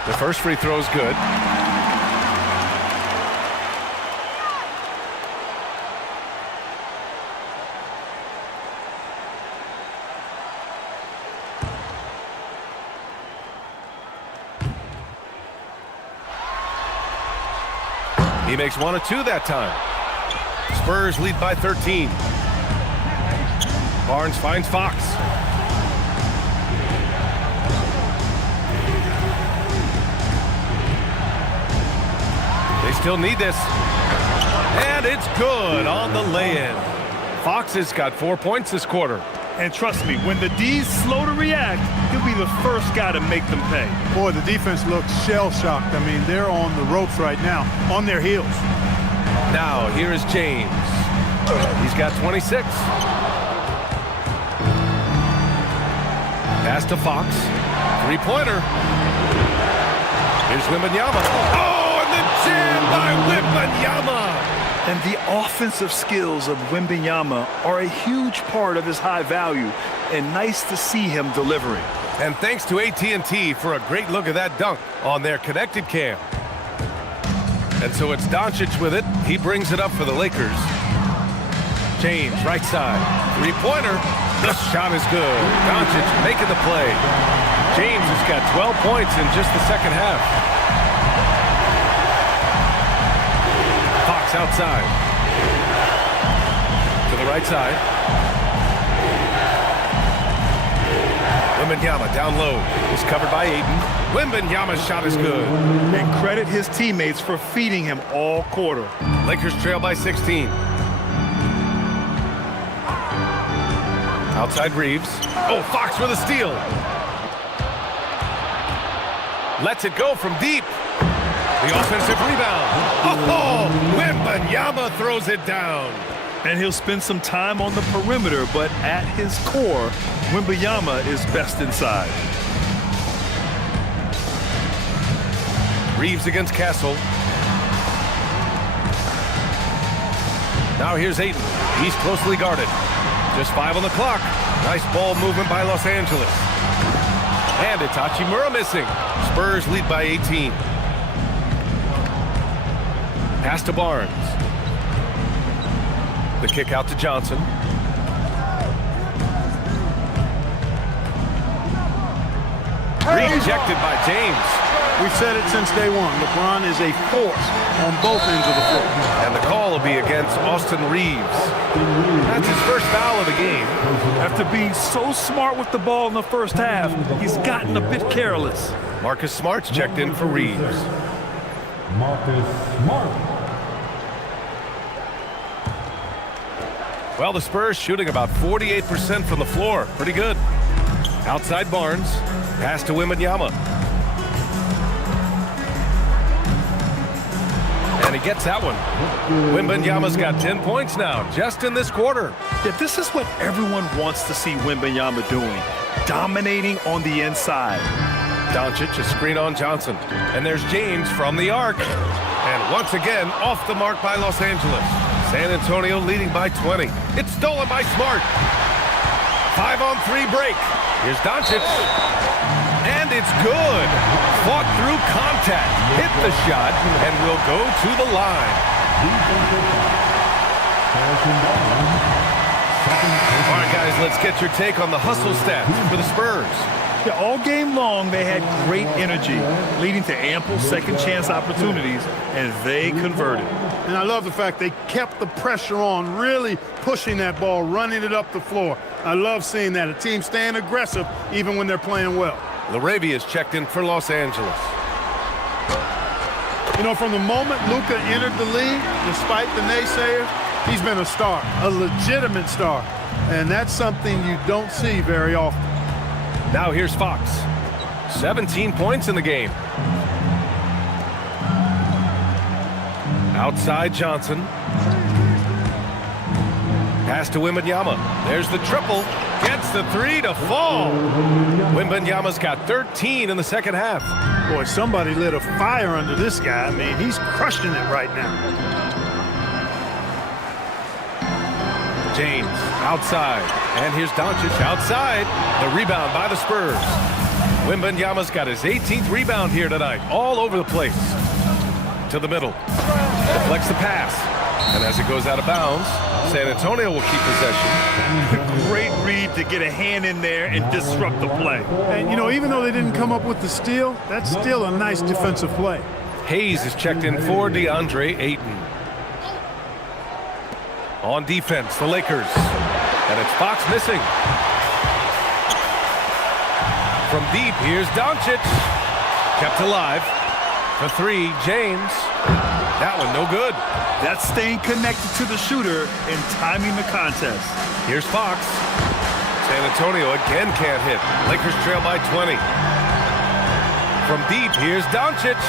The first free throw is good. He makes 1 of 2 that time. Spurs lead by 13. Barnes finds Fox. They still need this. And it's good on the lay-in. Fox has got 4 points this quarter. And trust me, when the D's slow to react, he'll be the first guy to make them pay. Boy, the defense looks shell-shocked. I mean, they're on the ropes right now, on their heels. Now, here is James. He's got 26. Pass to Fox. Three-pointer. Here's Wembanyama. Oh, and the jam by Wembanyama! And the offensive skills of Wembanyama are a huge part of his high value, and nice to see him delivering. And thanks to AT&T for a great look at that dunk on their connected cam. And so it's Doncic with it. He brings it up for the Lakers. James, right side. Three-pointer. The shot is good. Doncic making the play. James has got 12 points in just the second half. Fox outside. To the right side. Wembanyama down low. He's covered by Ayton. Wembanyama's shot is good. And credit his teammates for feeding him all quarter. Lakers trail by 16. Outside Reeves. Oh, Fox with a steal. Lets it go from deep. The offensive rebound. Oh, Wembanyama throws it down. And he'll spend some time on the perimeter, but at his core, Wembanyama is best inside. Reeves against Castle. Now here's Ayton. He's closely guarded. Just 5 on the clock. Nice ball movement by Los Angeles. And it's Hachimura missing. Spurs lead by 18. Pass to Barnes. The kick out to Johnson. Rejected by James. We've said it since day one. LeBron is a force on both ends of the floor. And the call will be against Austin Reeves. That's his first foul of the game. After being so smart with the ball in the first half, he's gotten a bit careless. Marcus Smart's checked in for Reeves. Marcus Smart. Well, the Spurs shooting about 48% from the floor. Pretty good. Outside Barnes. Pass to Wembanyama. And he gets that one. Wembanyama's got 10 points now, just in this quarter. Yeah, this is what everyone wants to see Wembanyama doing. Dominating on the inside. Doncic, a screen on Johnson. And there's James from the arc. And once again, off the mark by Los Angeles. San Antonio leading by 20. It's stolen by Smart. 5-on-3 break. Here's Doncic. And it's good. Fought through contact. Hit the shot and will go to the line. All right, guys, let's get your take on the hustle stats for the Spurs. Yeah, all game long, they had great energy, leading to ample second chance opportunities, and they converted. And I love the fact they kept the pressure on, really pushing that ball, running it up the floor. I love seeing that. A team staying aggressive even when they're playing well. LaRavia is checked in for Los Angeles. You know, from the moment Luka entered the league, despite the naysayers, he's been a star, a legitimate star. And that's something you don't see very often. Now here's Fox. 17 points in the game. Outside Johnson. Pass to Wembanyama. There's the triple. Gets the three to fall. Wembanyama's got 13 in the second half. Boy, somebody lit a fire under this guy. I mean, he's crushing it right now. James outside. And here's Doncic outside. The rebound by the Spurs. Wembanyama's got his 18th rebound here tonight. All over the place. To the middle. Deflects the pass. And as it goes out of bounds, San Antonio will keep possession. Great read to get a hand in there and disrupt the play. And, you know, even though they didn't come up with the steal, that's still a nice defensive play. Hayes is checked in for DeAndre Ayton. On defense, the Lakers. And it's Fox missing. From deep, here's Doncic. Kept alive. For three, James. That one no good. That's staying connected to the shooter and timing the contest. Here's Fox. San Antonio again can't hit. Lakers trail by 20. From deep, here's Doncic.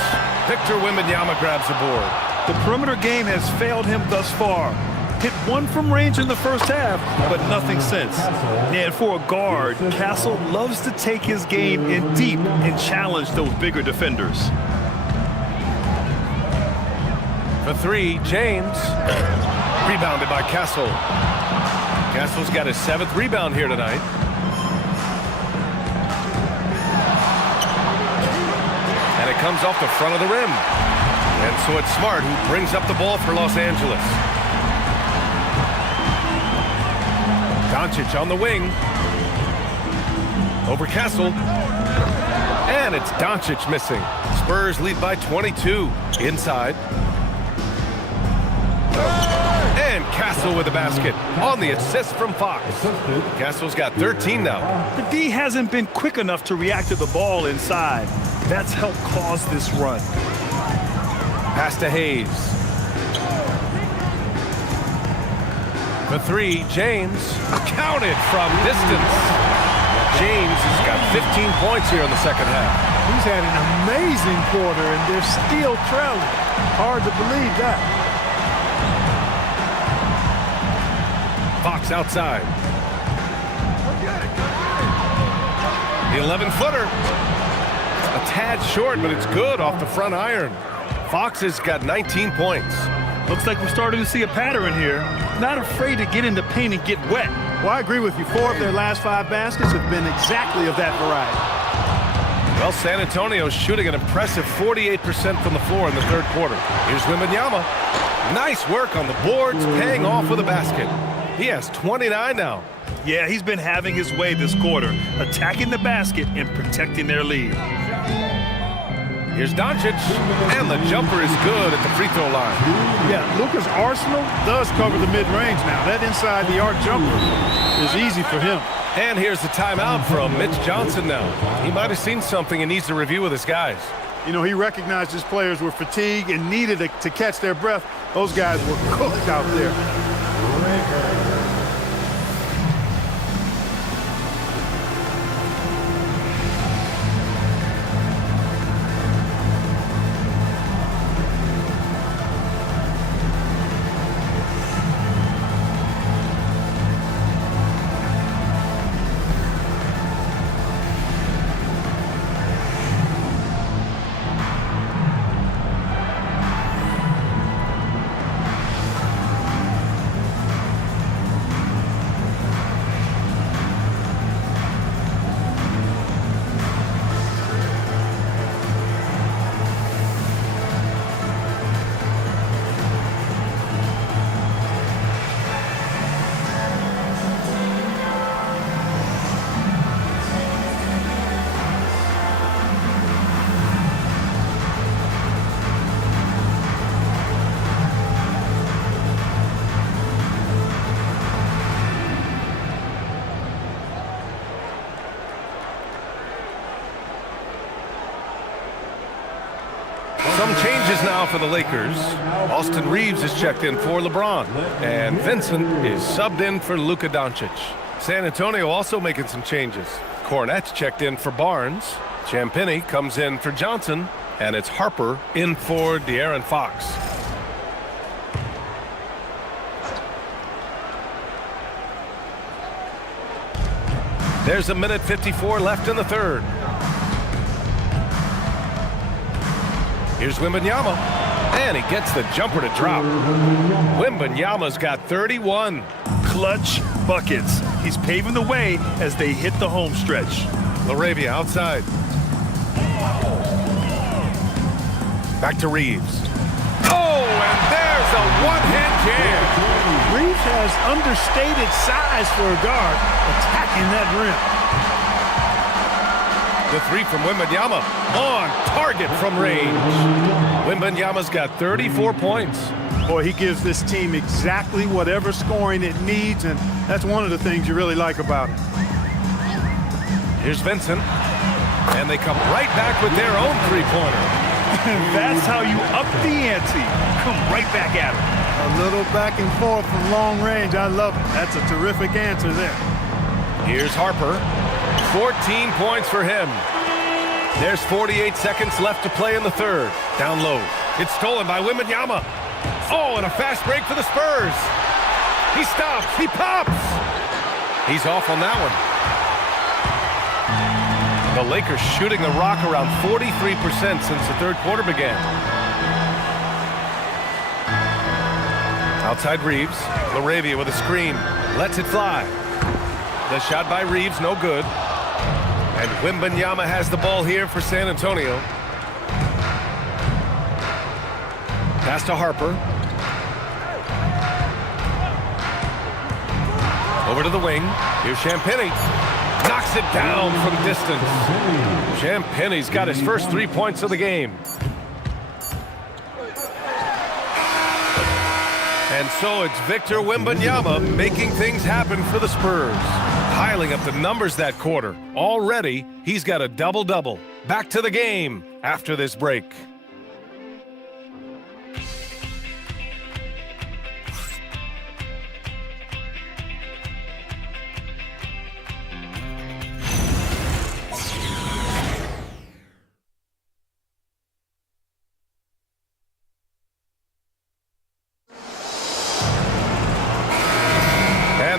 Victor Wembanyama grabs the board. The perimeter game has failed him thus far. Hit one from range in the first half, but nothing since. And for a guard, Castle loves to take his game in deep and challenge those bigger defenders. For three, James. Rebounded by Castle. Castle's got his 7th rebound here tonight. And it comes off the front of the rim. And so it's Smart who brings up the ball for Los Angeles. Doncic on the wing. Over Castle. And it's Doncic missing. Spurs lead by 22. Inside. And Castle with the basket on the assist from Fox. Castle's got 13 now. The D hasn't been quick enough to react to the ball inside. That's helped cause this run. Pass to Hayes. For three, James. Counted from distance. James has got 15 points here in the second half. He's had an amazing quarter, and they're still trailing. Hard to believe that. Fox outside. The 11-footer. A tad short, but it's good off the front iron. Fox has got 19 points. Looks like we're starting to see a pattern here. Not afraid to get in the paint and get wet. Well, I agree with you. 4 of their last 5 baskets have been exactly of that variety. Well, San Antonio's shooting an impressive 48% from the floor in the third quarter. Here's Wembanyama. Nice work on the boards, paying off with a basket. He has 29 now. Yeah, he's been having his way this quarter, attacking the basket and protecting their lead. Here's Doncic, and the jumper is good at the free throw line. Yeah, Luka's arsenal does cover the mid-range now. That inside the arc jumper is easy for him. And here's the timeout from Mitch Johnson now. He might have seen something and needs to review with his guys. You know, he recognized his players were fatigued and needed to catch their breath. Those guys were cooked out there. Some changes now for the Lakers. Austin Reeves is checked in for LeBron. And Vincent is subbed in for Luka Doncic. San Antonio also making some changes. Cornette's checked in for Barnes. Champagnie comes in for Johnson. And it's Harper in for De'Aaron Fox. There's 1:54 left in the third. Here's Wembanyama, and he gets the jumper to drop. Wembanyama's got 31. Clutch buckets. He's paving the way as they hit the home stretch. LaRavia outside. Back to Reeves. Oh, and there's a one-hand jam. Reeves has understated size for a guard attacking that rim. The three from Wembanyama on target from range. Wembanyama's got 34 points. Boy, he gives this team exactly whatever scoring it needs, and that's one of the things you really like about him. Here's Vincent, and they come right back with their own three-pointer. That's how you up the ante. Come right back at him. A little back and forth from long range. I love it. That's a terrific answer there. Here's Harper. 14 points for him. There's 48 seconds left to play in the third. Down low. It's stolen by Wembanyama. Oh, and a fast break for the Spurs. He stops. He pops. He's off on that one. The Lakers shooting the rock around 43% since the third quarter began. Outside Reeves. LaRavia with a screen. Lets it fly. The shot by Reeves, no good. And Wembanyama has the ball here for San Antonio. Pass to Harper. Over to the wing. Here's Champagnie. Knocks it down from distance. Champagnie's got his first 3 points of the game. And so it's Victor Wembanyama making things happen for the Spurs. Piling up the numbers that quarter. Already, he's got a double-double. Back to the game after this break.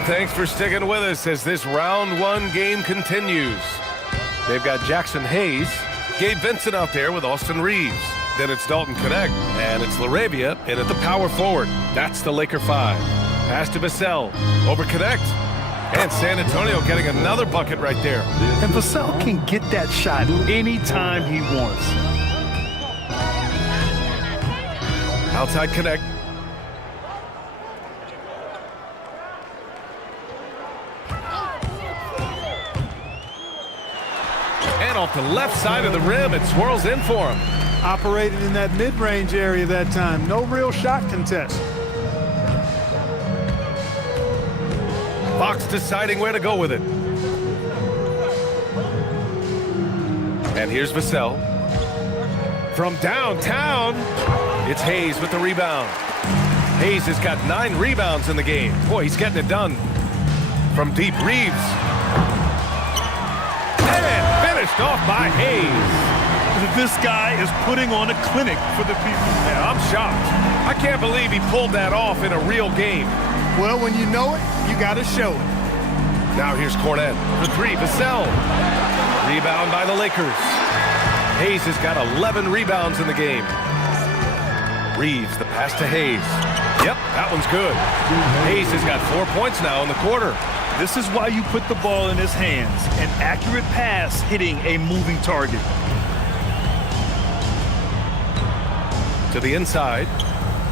Thanks for sticking with us as this round one game continues. They've got Jackson Hayes, Gabe Vincent out there with Austin Reeves. Then it's Dalton Connect, and it's LaRavia in at the power forward. That's the Laker 5. Pass to Vassell, over Connect, and San Antonio getting another bucket right there. And Vassell can get that shot anytime he wants. Outside Connect. And off the left side of the rim, it swirls in for him. Operated in that mid-range area that time. No real shot contest. Fox deciding where to go with it. And here's Vassell. From downtown, it's Hayes with the rebound. Hayes has got 9 rebounds in the game. Boy, he's getting it done. From deep, Reeves. And finished off by Hayes. This guy is putting on a clinic for the people. Yeah, I'm shocked. I can't believe he pulled that off in a real game. Well, when you know it, you got to show it. Now here's Cornette for 3. Vassell. Rebound by the Lakers. Hayes has got 11 rebounds in the game. Reeves, the pass to Hayes. Yep, that one's good. Hayes has got 4 points now in the quarter. This is why you put the ball in his hands. An accurate pass hitting a moving target. To the inside.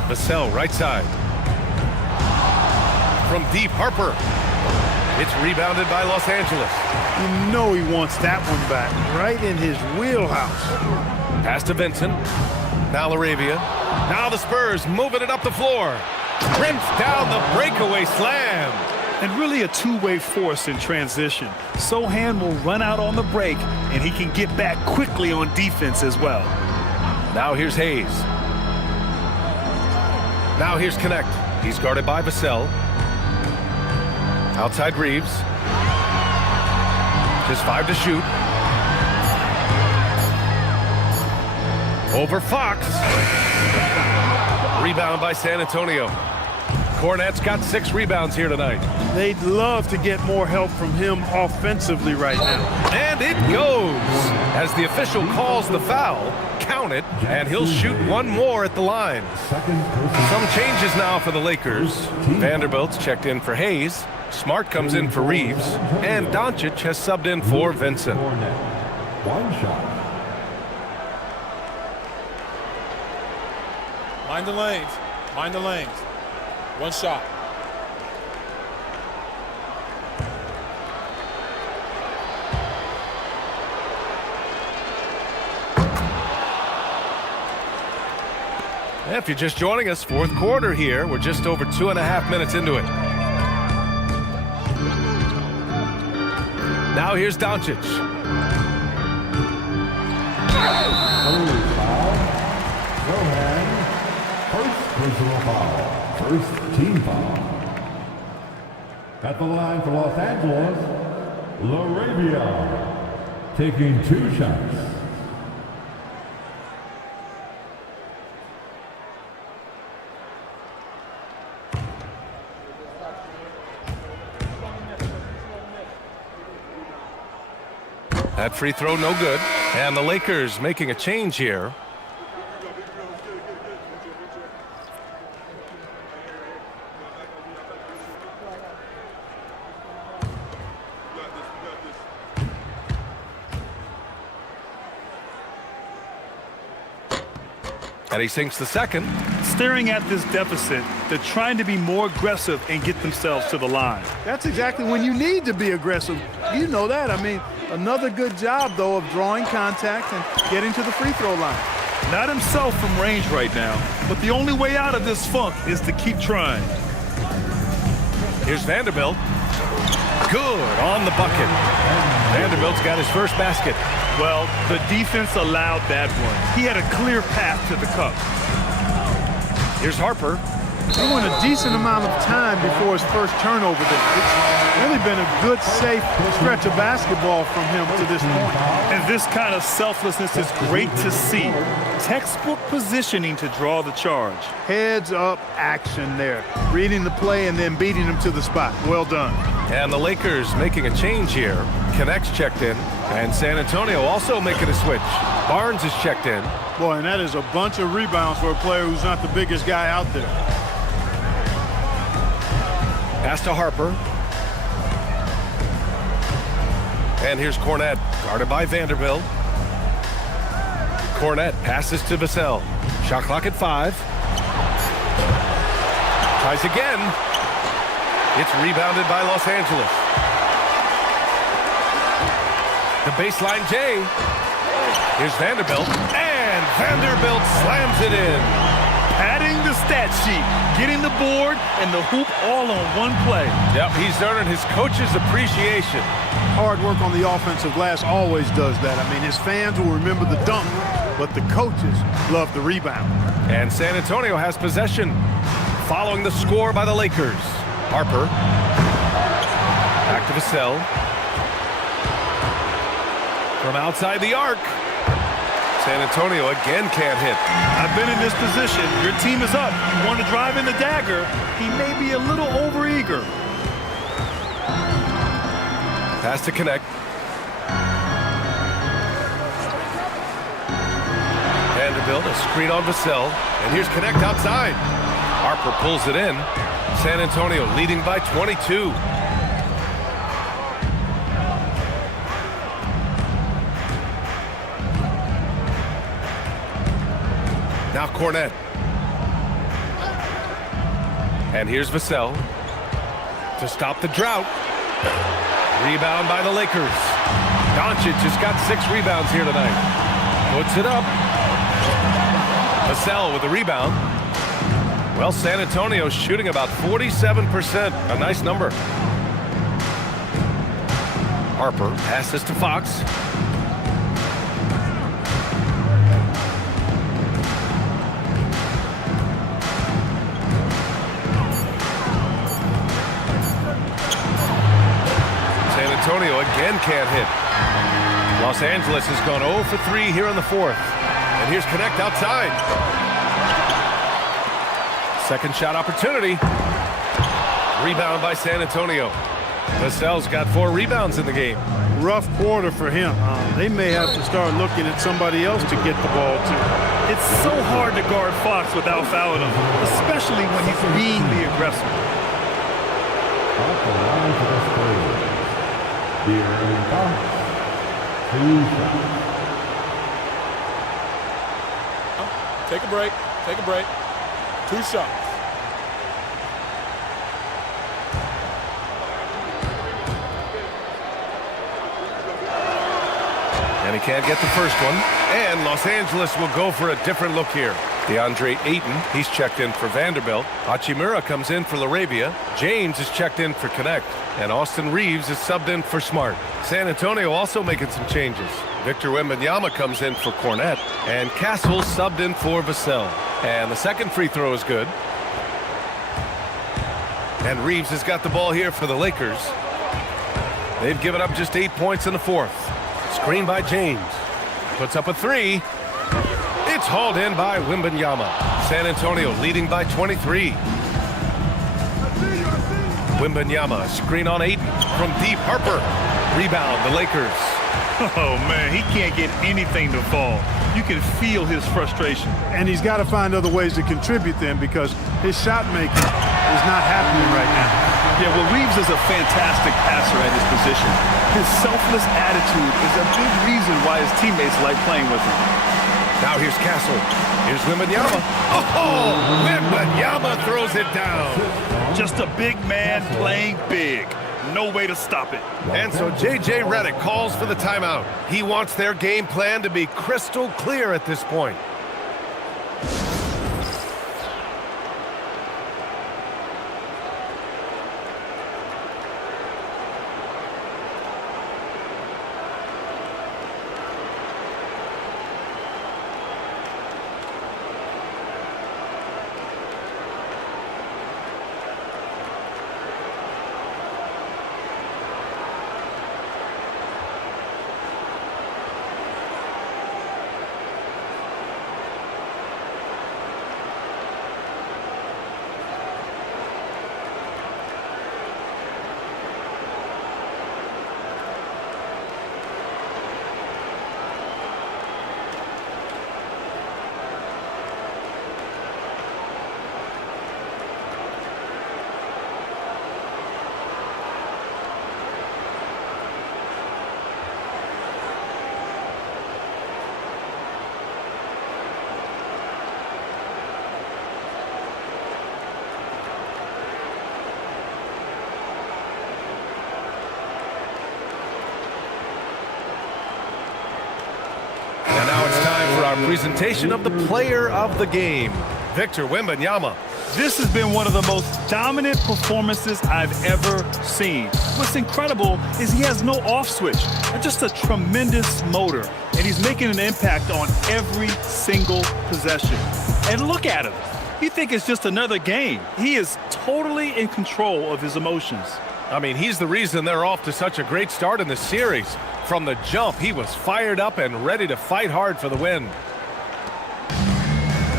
Vassell, right side. From deep, Harper. It's rebounded by Los Angeles. You know he wants that one back, right in his wheelhouse. Pass to Vincent. Now LaRavia. Now the Spurs moving it up the floor. Rips down the breakaway slam. And really a two-way force in transition. Sohan will run out on the break, and he can get back quickly on defense as well. Now here's Hayes. Now here's Connect. He's guarded by Vassell. Outside Reeves. Just 5 to shoot. Over Fox. Rebound by San Antonio. Cornette's got 6 rebounds here tonight. They'd love to get more help from him offensively right now. And it goes as the official calls the foul. Count it, and he'll shoot one more at the line. Some changes now for the Lakers. Vanderbilt's checked in for Hayes. Smart comes in for Reeves. And Doncic has subbed in for Vincent. One shot. Mind the lanes. Mind the lanes. One shot. If you're just joining us, fourth quarter here. We're just over 2.5 minutes into it. Now here's Doncic. First personal foul. First team foul. At the line for Los Angeles, LaRavia taking 2 shots. That free throw no good. And the Lakers making a change here. And he sinks the second. Staring at this deficit, they're trying to be more aggressive and get themselves to the line. That's exactly when you need to be aggressive. You know that. I mean, another good job, though, of drawing contact and getting to the free throw line. Not himself from range right now, but the only way out of this funk is to keep trying. Here's Vanderbilt. Good on the bucket. Vanderbilt's got his first basket. Well, the defense allowed that one. He had a clear path to the cup. Here's Harper. He went a decent amount of time before his first turnover there. It's really been a good, safe stretch of basketball from him to this point. And this kind of selflessness is great to see. Textbook positioning to draw the charge. Heads up action there. Reading the play and then beating him to the spot. Well done. And the Lakers making a change here. Connect's checked in. And San Antonio also making a switch. Barnes is checked in. Boy, and that is a bunch of rebounds for a player who's not the biggest guy out there. Pass to Harper. And here's Cornette, guarded by Vanderbilt. Cornette passes to Vassell. Shot clock at 5. Tries again. It's rebounded by Los Angeles. The baseline J. Here's Vanderbilt. And Vanderbilt slams it in. Padding the stat sheet, getting the board and the hoop all on one play. Yep, he's earning his coach's appreciation. Hard work on the offensive glass always does that. I mean, his fans will remember the dunk, but the coaches love the rebound. And San Antonio has possession following the score by the Lakers. Harper. Back to Vassell. From outside the arc. San Antonio again can't hit. I've been in this position. Your team is up. You want to drive in the dagger. He may be a little overeager. Pass to Connect. Vanderbilt, a screen on Vassell. And here's Connect outside. Harper pulls it in. San Antonio leading by 22. Now Cornette. And here's Vassell to stop the drought. Rebound by the Lakers. Doncic just got 6 rebounds here tonight. Puts it up. Vassell with the rebound. Well, San Antonio shooting about 47%. A nice number. Harper passes to Fox. Antonio again can't hit. Los Angeles has gone 0 for 3 here in the 4th. And here's Connect outside. Second shot opportunity. Rebound by San Antonio. Vassell's got 4 rebounds in the game. Rough quarter for him. They may have to start looking at somebody else to get the ball to. It's so hard to guard Fox without fouling him, especially when he's being the aggressor. Off the line for the Spurs. De'Aaron Fox. 2 shots. Take a break. Take a break. 2 shots. And he can't get the first one. And Los Angeles will go for a different look here. DeAndre Ayton, he's checked in for Vanderbilt. Hachimura comes in for LaRavia. James is checked in for Connect. And Austin Reeves is subbed in for Smart. San Antonio also making some changes. Victor Wembanyama comes in for Cornette. And Castle subbed in for Vassell. And the second free throw is good. And Reeves has got the ball here for the Lakers. They've given up just 8 points in the fourth. Screen by James. Puts up a 3. It's hauled in by Wembanyama. San Antonio leading by 23. Wembanyama, screen on Ayton from deep. Harper. Rebound, the Lakers. Oh, man, he can't get anything to fall. You can feel his frustration. And he's got to find other ways to contribute then because his shot making is not happening right now. Yeah, well, Reeves is a fantastic passer at his position. His selfless attitude is a big reason why his teammates like playing with him. Now here's Castle. Here's Wembanyama. Oh, Wembanyama throws it down. Just a big man playing big. No way to stop it. And so J.J. Redick calls for the timeout. He wants their game plan to be crystal clear at this point. And now it's time for our presentation of the player of the game, Victor Wembanyama. This has been one of the most dominant performances I've ever seen. What's incredible is he has no off switch, just a tremendous motor, and he's making an impact on every single possession. And look at him. You think it's just another game. He is totally in control of his emotions. I mean, he's the reason they're off to such a great start in the series. From the jump, he was fired up and ready to fight hard for the win.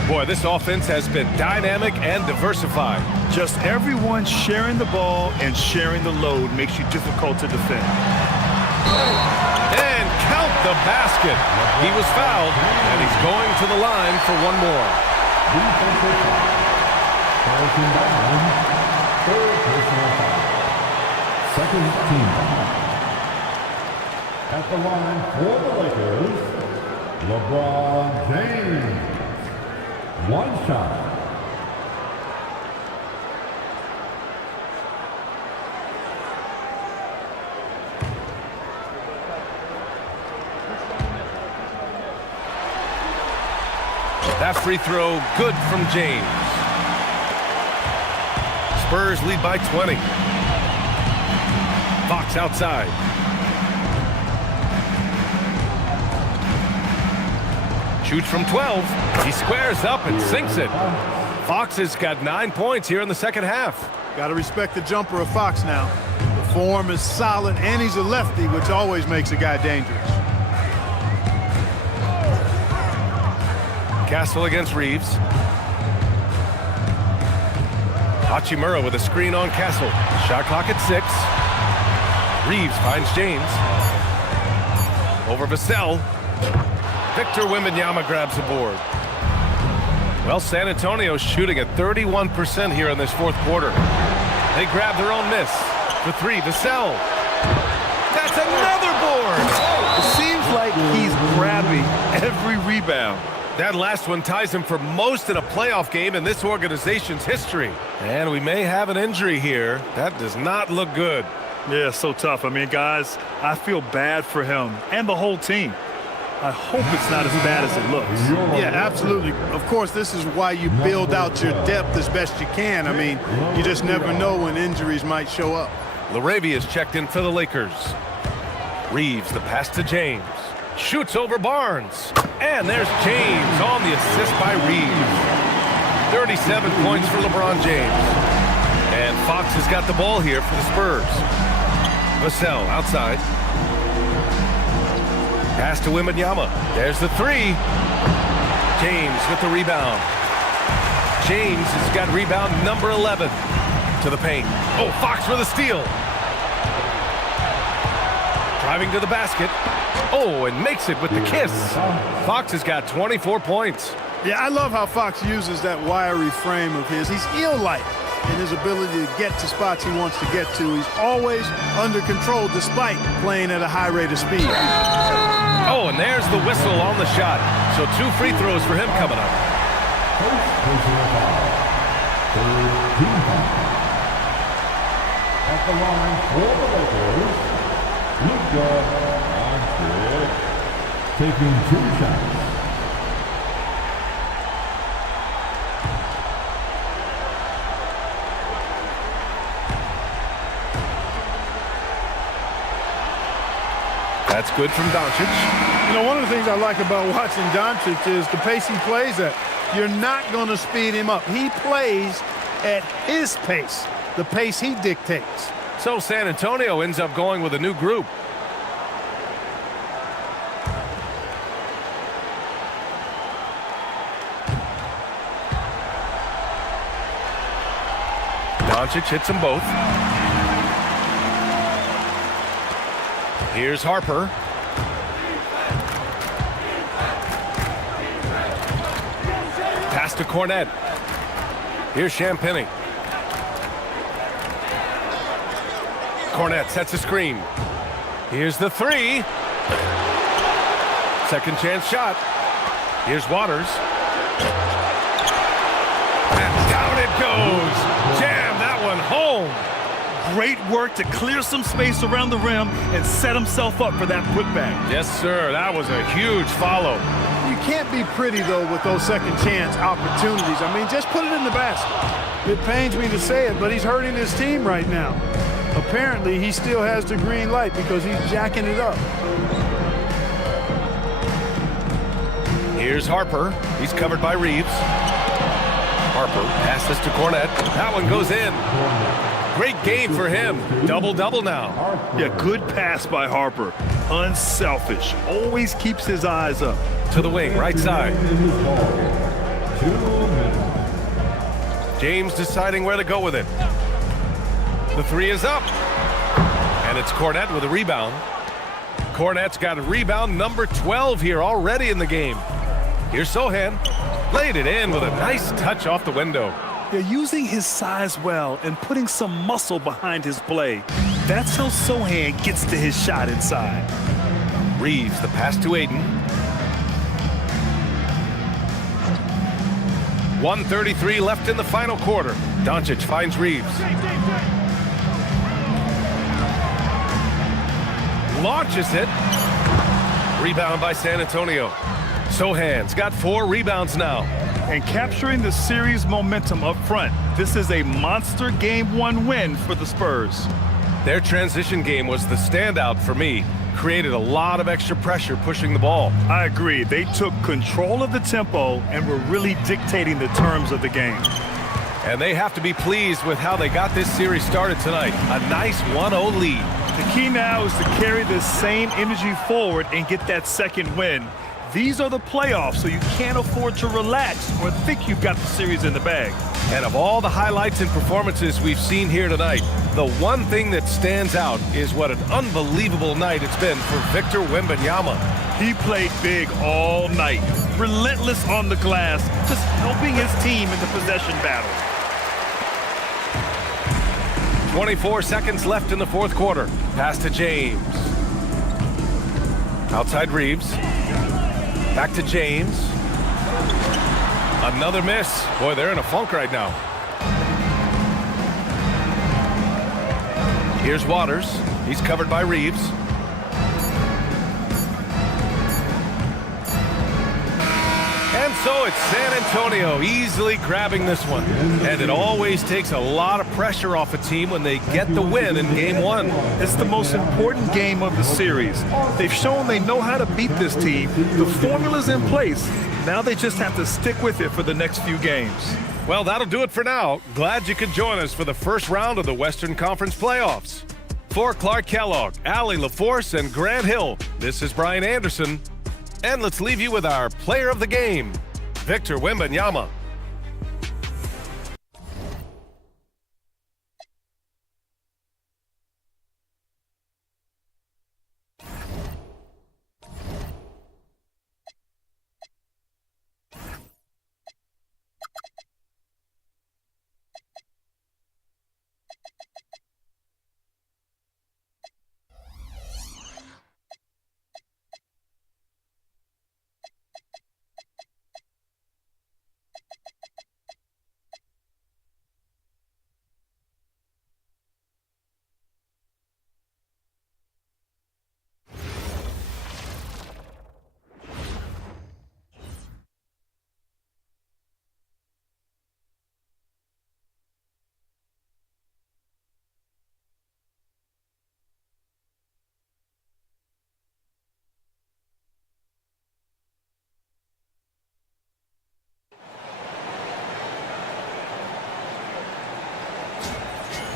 Boy, this offense has been dynamic and diversified. Just everyone sharing the ball and sharing the load makes you difficult to defend. And count the basket. He was fouled, and he's going to the line for one more. Defensive foul. Foul team down. Third personal foul. Second team foul. At the line for the Lakers, LeBron James. 1 shot. That free throw good from James. Spurs lead by 20. Fox outside. Shoots from 12. He squares up and sinks it. Fox has got 9 points here in the second half. Got to respect the jumper of Fox now. The form is solid, and he's a lefty, which always makes a guy dangerous. Castle against Reeves. Hachimura with a screen on Castle. Shot clock at 6. Reeves finds James. Over Vassell. Victor Wembanyama grabs the board. Well, San Antonio's shooting at 31% here in this fourth quarter. They grab their own miss. For 3, Vassell. That's another board! It seems like he's grabbing every rebound. That last one ties him for most in a playoff game in this organization's history. And we may have an injury here. That does not look good. Yeah, so tough. I mean, guys, I feel bad for him and the whole team. I hope it's not as bad as it looks. Yeah, absolutely. Of course, this is why you build out your depth as best you can. I mean, you just never know when injuries might show up. Laravia's checked in for the Lakers. Reeves, the pass to James. Shoots over Barnes. And there's James on the assist by Reeves. 37 points for LeBron James. And Fox has got the ball here for the Spurs. Vassell outside. Pass to Wembanyama. There's the 3. James with the rebound. James has got rebound number 11 to the paint. Oh, Fox with a steal. Driving to the basket. Oh, and makes it with the kiss. Fox has got 24 points. Yeah, I love how Fox uses that wiry frame of his. He's eel-like in his ability to get to spots he wants to get to. He's always under control despite playing at a high rate of speed. Oh, and there's the whistle on the shot. So 2 free throws for him coming up. At the line for the Lakers, Luka Doncic taking 2 shots. That's good from Doncic. You know, one of the things I like about watching Doncic is the pace he plays at. You're not going to speed him up. He plays at his pace, the pace he dictates. So San Antonio ends up going with a new group. Doncic hits them both. Here's Harper. Pass to Cornette. Here's Champagnie. Cornette sets a screen. Here's the 3. Second chance shot. Here's Waters. And down it goes. Jam that one home. Great work to clear some space around the rim and set himself up for that putback. Yes, sir. That was a huge follow. You can't be pretty, though, with those second chance opportunities. I mean, just put it in the basket. It pains me to say it, but he's hurting his team right now. Apparently, he still has the green light because he's jacking it up. Here's Harper. He's covered by Reeves. Harper passes to Cornette. That one goes in. Great game for him. Double-double now. Yeah, good pass by Harper. Unselfish. Always keeps his eyes up. To the wing, right side. James deciding where to go with it. The 3 is up. And it's Cornette with a rebound. Cornette's got a rebound number 12 here already in the game. Here's Sohan. Laid it in with a nice touch off the window. They're using his size well and putting some muscle behind his play. That's how Sohan gets to his shot inside. Reeves, the pass to Aiden. 1:33 left in the final quarter. Doncic finds Reeves. Launches it. Rebound by San Antonio. Sohan's got 4 rebounds now. And capturing the series momentum up front. This is a monster Game 1 win for the Spurs. Their transition game was the standout for me. Created a lot of extra pressure pushing the ball. I agree. They took control of the tempo and were really dictating the terms of the game. And they have to be pleased with how they got this series started tonight. A nice 1-0 lead. The key now is to carry this same energy forward and get that second win. These are the playoffs, so you can't afford to relax or think you've got the series in the bag. And of all the highlights and performances we've seen here tonight, the one thing that stands out is what an unbelievable night it's been for Victor Wembanyama. He played big all night, relentless on the glass, just helping his team in the possession battle. 24 seconds left in the fourth quarter. Pass to James. Outside Reeves. Back to James. Another miss. Boy, they're in a funk right now. Here's Waters. He's covered by Reeves. And so it's San Antonio easily grabbing this one. And it always takes a lot of pressure off a team when they get the win in game one. It's the most important game of the series. They've shown they know how to beat this team. The formula's in place. Now they just have to stick with it for the next few games. Well, that'll do it for now. Glad you could join us for the first round of the Western Conference playoffs. For Clark Kellogg, Allie LaForce, and Grant Hill, this is Brian Anderson. And let's leave you with our player of the game, Victor Wembanyama.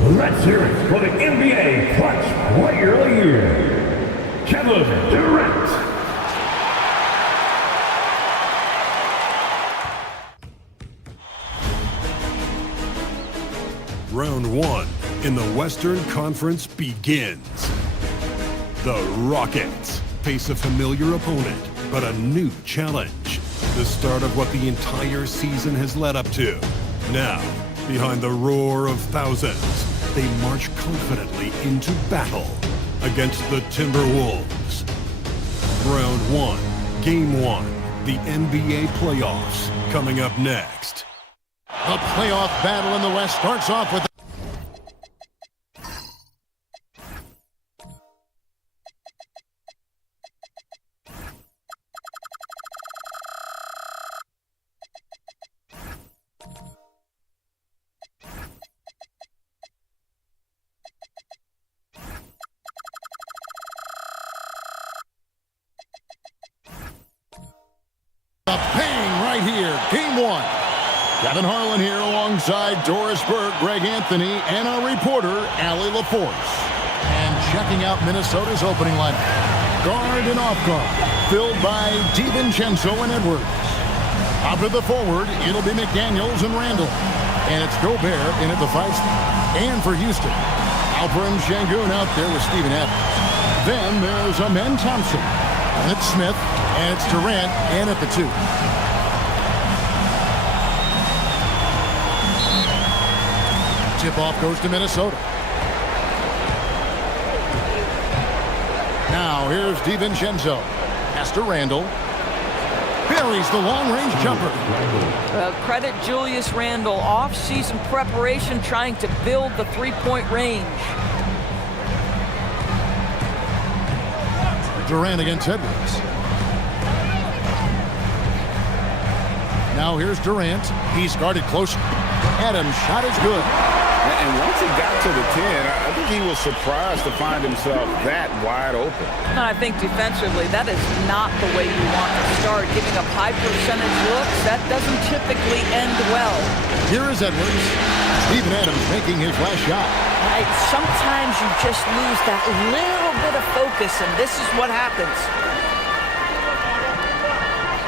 Let's hear it for the NBA Clutch Player of the Year, Kevin Durant. Round one in the Western Conference begins. The Rockets face a familiar opponent, but a new challenge. The start of what the entire season has led up to. Now, behind the roar of thousands, they march confidently into battle against the Timberwolves. Round one, game one, the NBA playoffs coming up next. The playoff battle in the West starts off with a bang right here, game one. Kevin Harlan here alongside Doris Burke, Greg Anthony, and our reporter, Allie LaForce. And checking out Minnesota's opening lineup. Guard and off guard, filled by DiVincenzo and Edwards. Out to the forward, it'll be McDaniels and Randall. And it's Gobert in at the 5 spot. And for Houston, Alperen Sengun out there with Steven Adams. Then there's Amen Thompson. And it's Smith, and it's Durant in at the 2. Tip-off goes to Minnesota. Now here's DiVincenzo. Pass to Randall. Buries the long-range jumper. Credit Julius Randle. Off-season preparation trying to build the three-point range. Durant against Edwards. Now here's Durant. He's guarded close. Adams' shot is good. And once he got to the 10, I think he was surprised to find himself that wide open. I think defensively, that is not the way you want to start. Giving up high percentage looks, that doesn't typically end well. Here is Edwards. Steven Adams making his last shot. Sometimes you just lose that little bit of focus, and this is what happens.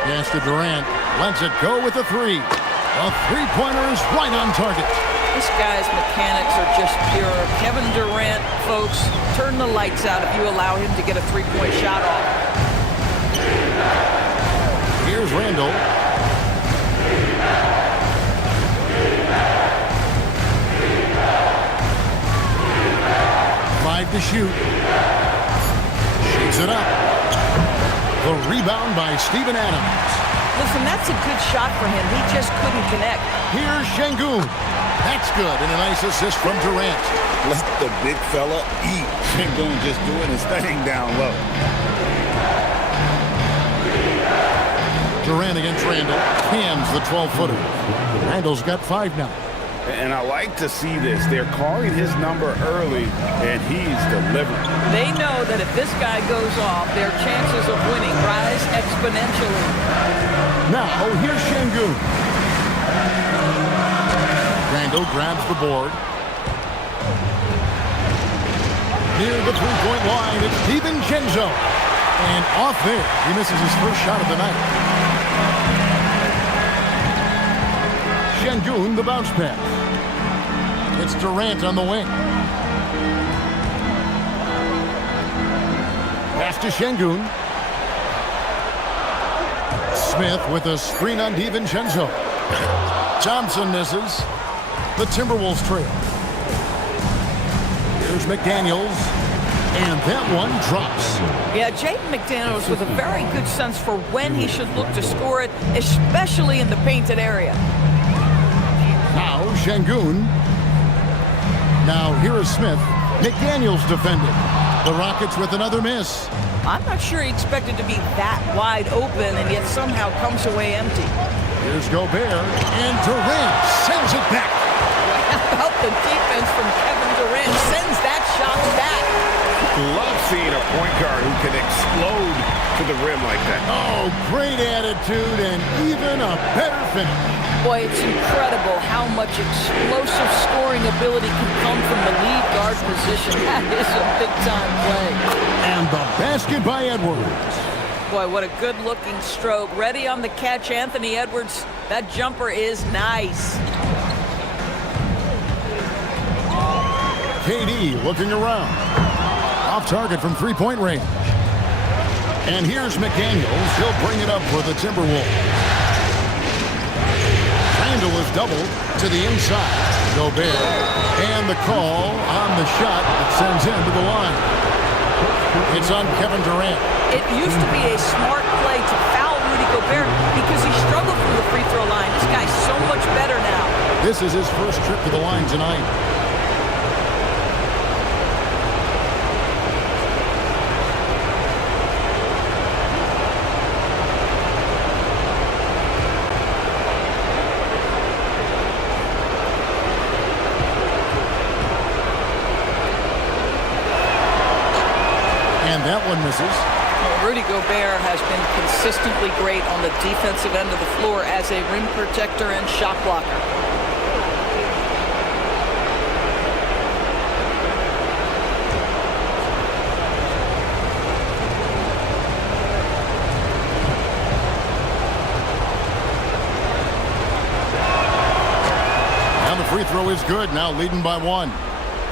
Yes, to Durant. Lets it go with the 3. A three-pointer is right on target. This guy's mechanics are just pure. Kevin Durant, folks, turn the lights out if you allow him to get a three-point shot off. Here's Randall. Five to shoot. Shoots it up. The rebound by Steven Adams. Listen, that's a good shot for him. He just couldn't connect. Here's Şengün. That's good, and a nice assist from Durant. Let the big fella eat. Şengün just doing his thing down low. Durant against Randall. Cams the 12-footer. Randall's got 5 now. And I like to see this. They're calling his number early, and he's delivering. They know that if this guy goes off, their chances of winning rise exponentially. Now, here's Şengün. Randall grabs the board. Near the three-point line, it's DiVincenzo. And off there, he misses his first shot of the night. Şengün, the bounce pass. It's Durant on the wing. Pass to Şengün. Smith with a screen on DiVincenzo. Thompson misses. The Timberwolves trail. Here's McDaniels. And that one drops. Yeah, Jaden McDaniels with a very good sense for when he should look to score it, especially in the painted area. Now Şengün. Now here is Smith. McDaniels defended. The Rockets with another miss. I'm not sure he expected to be that wide open and yet somehow comes away empty. Here's Gobert. And Durant sends it back. How about the defense from Kevin Durant? Sends that shot back. Love seeing a point guard who can explode to the rim like that. Oh, great attitude and even a better finish. Boy, it's incredible how much explosive scoring ability can come from the lead guard position. That is a big-time play. And the basket by Edwards. Boy, what a good-looking stroke. Ready on the catch, Anthony Edwards. That jumper is nice. KD looking around. Off target from three-point range. And here's McDaniels. He'll bring it up for the Timberwolves. Randall is doubled to the inside. Gobert. And the call on the shot that sends him to the line. It's on Kevin Durant. It used to be a smart play to foul Rudy Gobert because he struggled from the free throw line. This guy's so much better now. This is his first trip to the line tonight. That one misses. Well, Rudy Gobert has been consistently great on the defensive end of the floor as a rim protector and shot blocker. And the free throw is good, now leading by 1.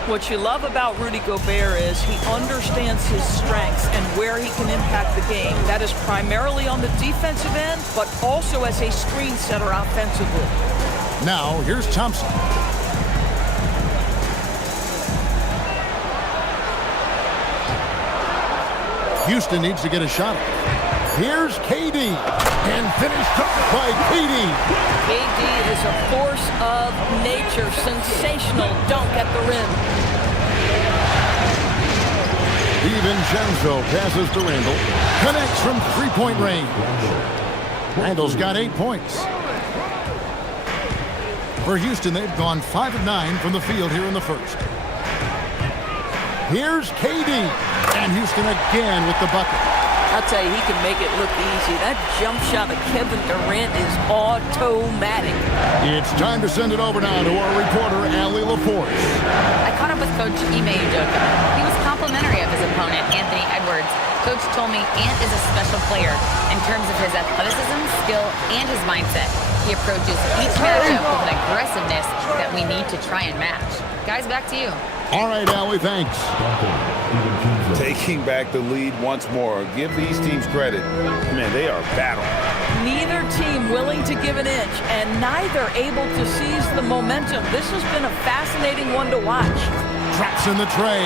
What you love about Rudy Gobert is he understands his strengths and where he can impact the game. That is primarily on the defensive end, but also as a screen setter offensively. Now, here's Thompson. Houston needs to get a shot. Here's KD. And finished up by KD. KD is a force of nature. Sensational dunk at the rim. DiVincenzo passes to Randall. Connects from three-point range. Randall's got 8 points. For Houston, they've gone 5 of 9 from the field here in the first. Here's KD. And Houston again with the bucket. I'll tell you, he can make it look easy. That jump shot of Kevin Durant is automatic. It's time to send it over now to our reporter, Allie LaForce. I caught up with Coach Ime Udoka. He was complimentary of his opponent, Anthony Edwards. Coach told me Ant is a special player in terms of his athleticism, skill, and his mindset. He approaches each matchup with an aggressiveness that we need to try and match. Guys, back to you. All right, Allie, thanks. Taking back the lead once more. Give these teams credit. Man, they are battling. Neither team willing to give an inch, and neither able to seize the momentum. This has been a fascinating one to watch. Drops in the tray.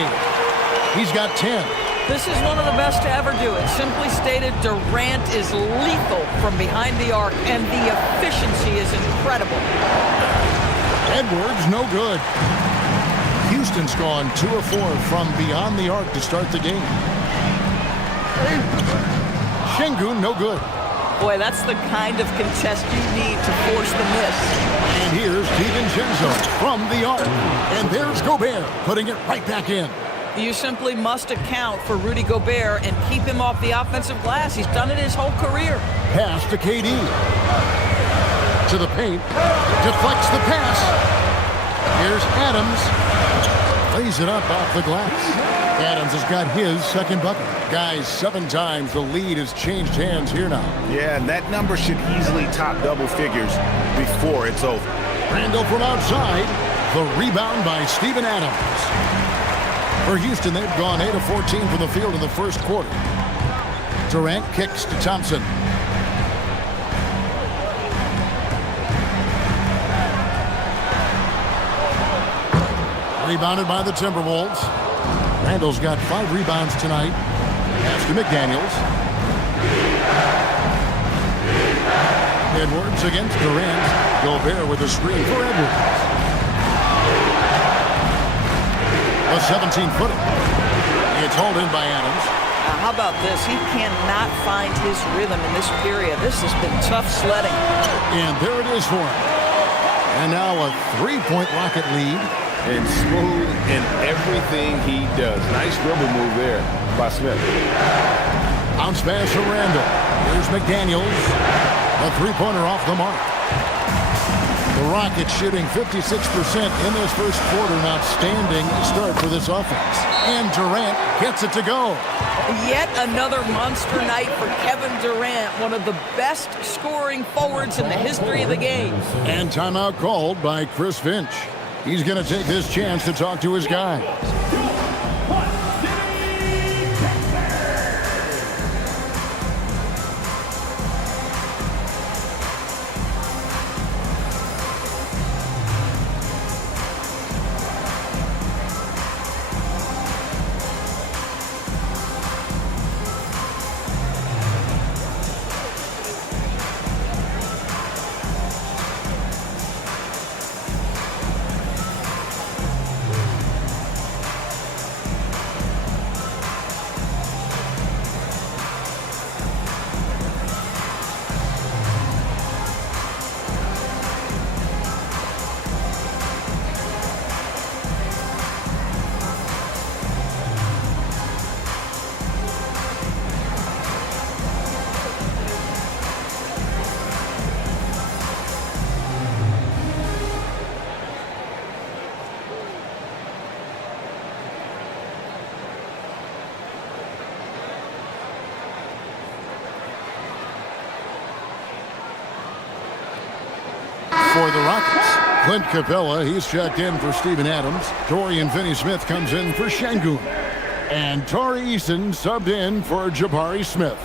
He's got 10. This is one of the best to ever do it. Simply stated, Durant is lethal from behind the arc, and the efficiency is incredible. Edwards, no good. Houston's gone 2 of 4 from beyond the arc to start the game. Şengün, no good. Boy, that's the kind of contest you need to force the miss. And here's DiVincenzo from the arc. And there's Gobert putting it right back in. You simply must account for Rudy Gobert and keep him off the offensive glass. He's done it his whole career. Pass to KD. To the paint. Deflects the pass. Here's Adams. Lays it up off the glass. Adams has got his second bucket. Guys, 7 times the lead has changed hands here now. Yeah, and that number should easily top double figures before it's over. Randall from outside. The rebound by Steven Adams. For Houston, they've gone 8 of 14 from the field in the first quarter. Durant kicks to Thompson. Rebounded by the Timberwolves. Randall's got 5 rebounds tonight. Pass to McDaniels. Edwards against Durant. Gobert with a screen for Edwards. A 17-footer. It's hauled in by Adams. How about this? He cannot find his rhythm in this period. This has been tough sledding. And there it is for him. And now a 3-point Rocket lead. And smooth in everything he does. Nice dribble move there by Smith. Bounce pass to Randall. Here's McDaniels. A 3-pointer off the mark. The Rockets shooting 56% in this first quarter. An outstanding start for this offense. And Durant gets it to go. Yet another monster night for Kevin Durant, one of the best scoring forwards in the history of the game. And timeout called by Chris Finch. He's going to take this chance to talk to his guy. For the Rockets, Clint Capella, he's checked in for Steven Adams. Dorian Finney-Smith comes in for Şengün. And Tari Eason subbed in for Jabari Smith.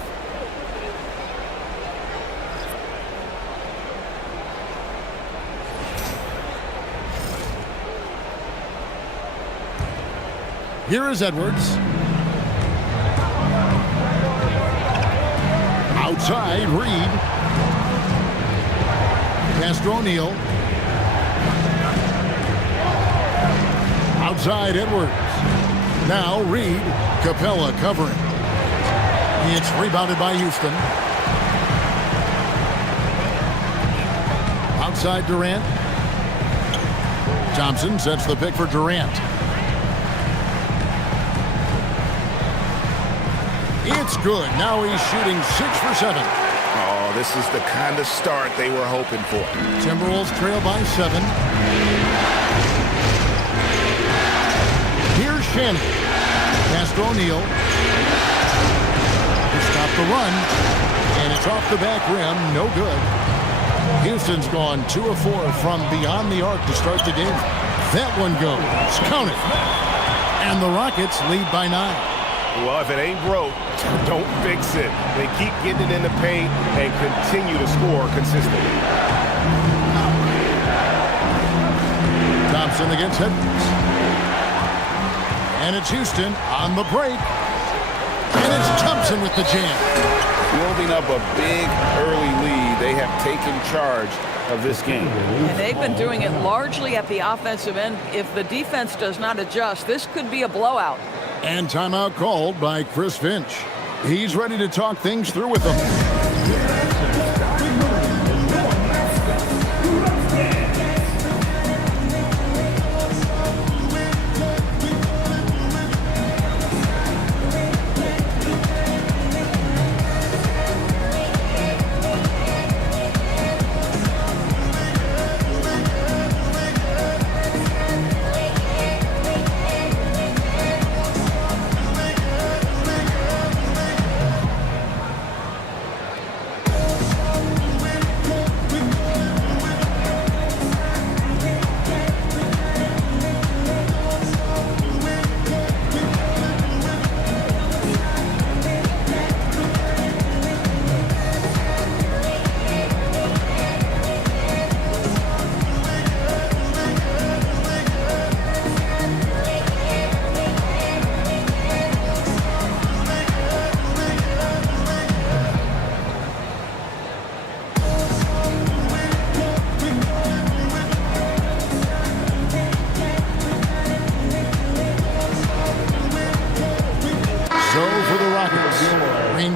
Here is Edwards. Outside, Reed. Pass to O'Neal. Outside, Edwards. Now Reed. Capella covering. It's rebounded by Houston. Outside, Durant. Thompson sets the pick for Durant. It's good. Now he's shooting 6 for 7. Oh, this is the kind of start they were hoping for. Timberwolves trail by 7. Here's Shannon. Pass pass to O'Neal. To stop the run. And it's off the back rim. No good. Houston's gone 2 of 4 from beyond the arc to start the game. That one goes. Counted. And the Rockets lead by 9. Well, if it ain't broke, don't fix it. They keep getting it in the paint and continue to score consistently. Thompson against Edwards. And it's Houston on the break. And it's Thompson with the jam. Building up a big early lead, they have taken charge of this game. And they've been doing it largely at the offensive end. If the defense does not adjust, this could be a blowout. And timeout called by Chris Finch. He's ready to talk things through with them.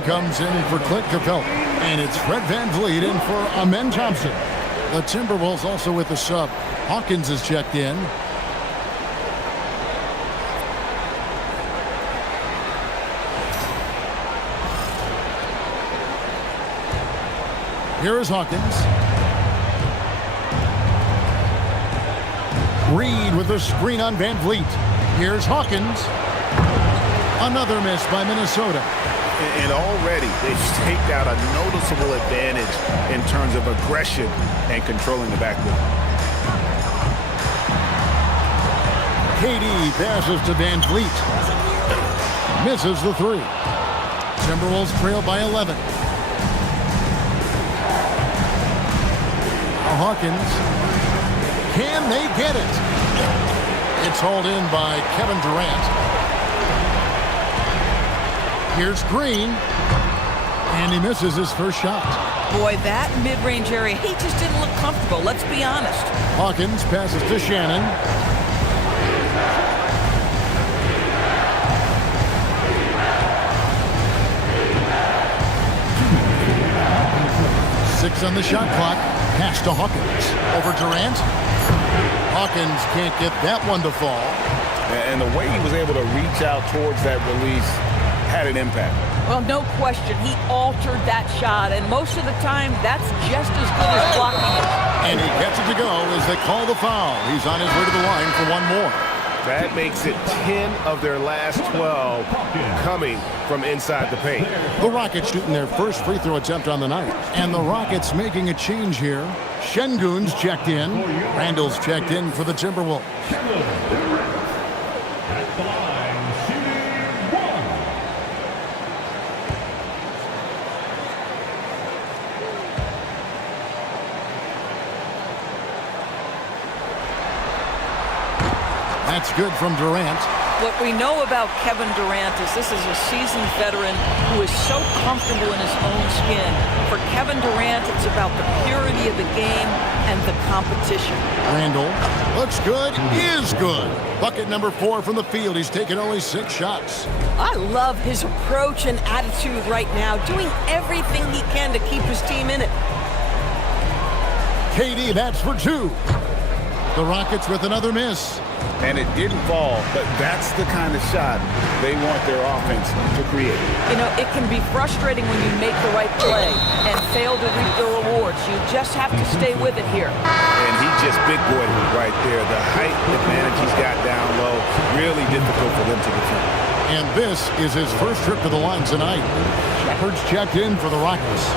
Comes in for Clint Capella. And it's Fred VanVleet in for Amen Thompson. The Timberwolves also with the sub. Hawkins is checked in. Here is Hawkins. Reed with the screen on VanVleet. Here's Hawkins. Another miss by Minnesota. And already they've staked out a noticeable advantage in terms of aggression and controlling the backcourt. KD passes to VanVleet. Misses the 3. Timberwolves trail by 11. Now Hawkins. Can they get it? It's hauled in by Kevin Durant. Here's Green, and he misses his first shot. Boy, that mid-range area, he just didn't look comfortable, let's be honest. Hawkins passes to Shannon. Six on the shot clock. Pass to Hawkins. Over Durant. Hawkins can't get that one to fall. And the way he was able to reach out towards that release had an impact. Well, no question. He altered that shot, and most of the time, that's just as good as blocking it. And he gets it to go as they call the foul. He's on his way to the line for one more. That makes it 10 of their last 12 coming from inside the paint. The Rockets shooting their first free throw attempt on the night. And the Rockets making a change here. Şengün's checked in. Randall's checked in for the Timberwolves. That's good from Durant. What we know about Kevin Durant is this is a seasoned veteran who is so comfortable in his own skin. For Kevin Durant, it's about the purity of the game and the competition. Randall looks good, is good. Bucket number 4 from the field. He's taken only 6 shots. I love his approach and attitude right now, doing everything he can to keep his team in it. KD, that's for 2. The Rockets with another miss. And it didn't fall, but that's the kind of shot they want their offense to create. You know, it can be frustrating when you make the right play and fail to reap the rewards. You just have to stay with it here. And he just big-boyed it right there. The height advantage he's got down low, really difficult for them to defend. And this is his first trip to the line tonight. Shepard's checked in for the Rockets.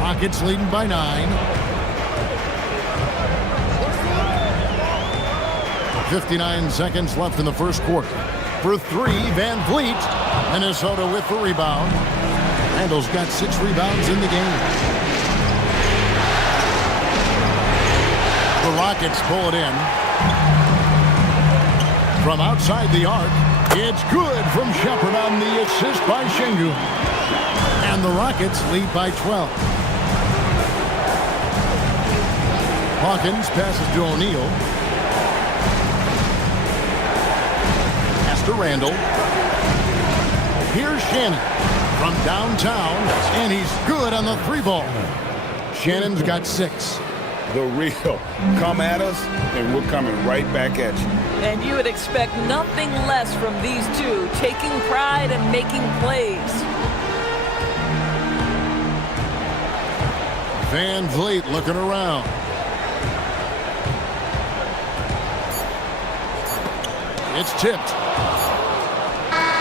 Rockets leading by 9. 59 seconds left in the first quarter. For 3, Van Vliet. Minnesota with the rebound. Randall's got 6 rebounds in the game. The Rockets pull it in. From outside the arc, it's good from Shepard on the assist by Şengün. And the Rockets lead by 12. Hawkins passes to O'Neal. Pass to Randall. Here's Shannon from downtown, and he's good on the 3-ball. Shannon's got 6. The real. Come at us, and we're coming right back at you. And you would expect nothing less from these two, taking pride and making plays. Van Vliet looking around. It's tipped.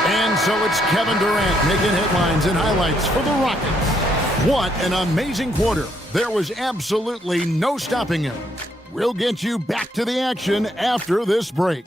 And so it's Kevin Durant making headlines and highlights for the Rockets. What an amazing quarter. There was absolutely no stopping him. We'll get you back to the action after this break.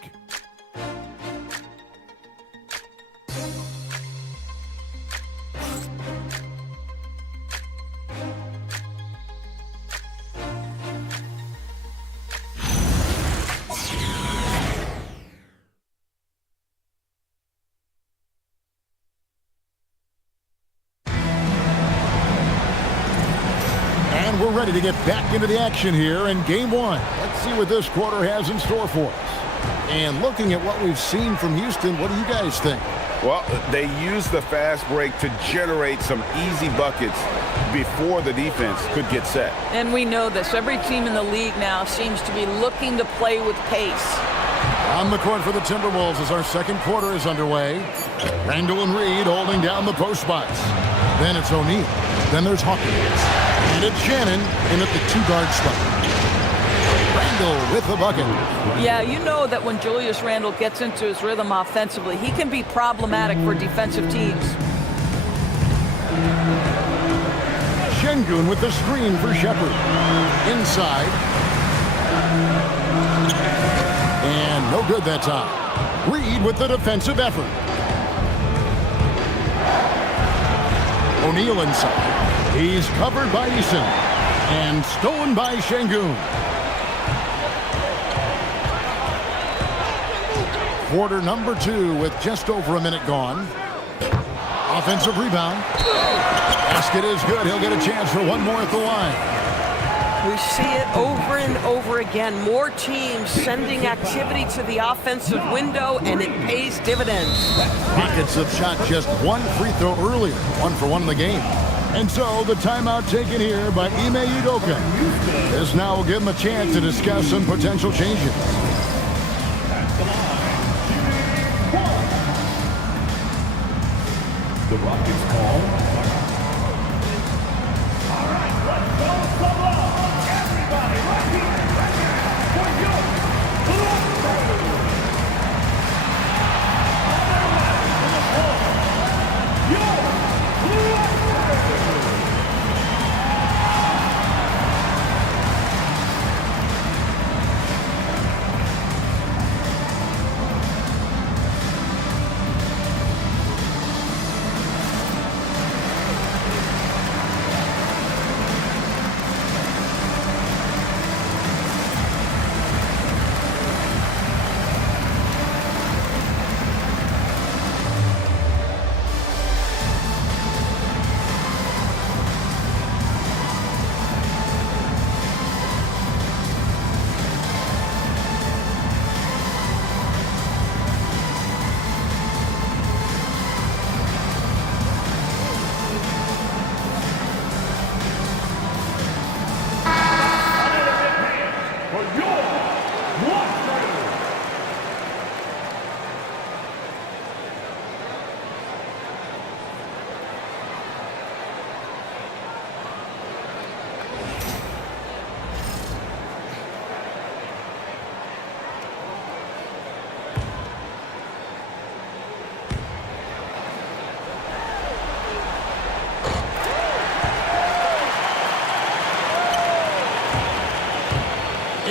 We're ready to get back into the action here in Game 1. Let's see what this quarter has in store for us. And looking at what we've seen from Houston, what do you guys think? Well, they used the fast break to generate some easy buckets before the defense could get set. And we know this. Every team in the league now seems to be looking to play with pace. On the court for the Timberwolves as our second quarter is underway. Randall and Reed holding down the post spots. Then it's O'Neal. Then there's Hawkins. And it's Shannon in at the 2-guard spot. Randall with the bucket. Yeah, you know that when Julius Randle gets into his rhythm offensively, he can be problematic for defensive teams. Şengün with the screen for Shepard. Inside. And no good that time. Reed with the defensive effort. O'Neal inside. He's covered by Eason. And stolen by Şengün. Quarter number 2 with just over a minute gone. Offensive rebound. Basket is good. He'll get a chance for one more at the line. We see it over and over again. More teams sending activity to the offensive window, and it pays dividends. Rockets have shot just one free throw earlier. 1 for 1 in the game. And so the timeout taken here by Ime Udoka. This now will give him a chance to discuss some potential changes. The Rockets call. All right, let's go, everybody, right here, for your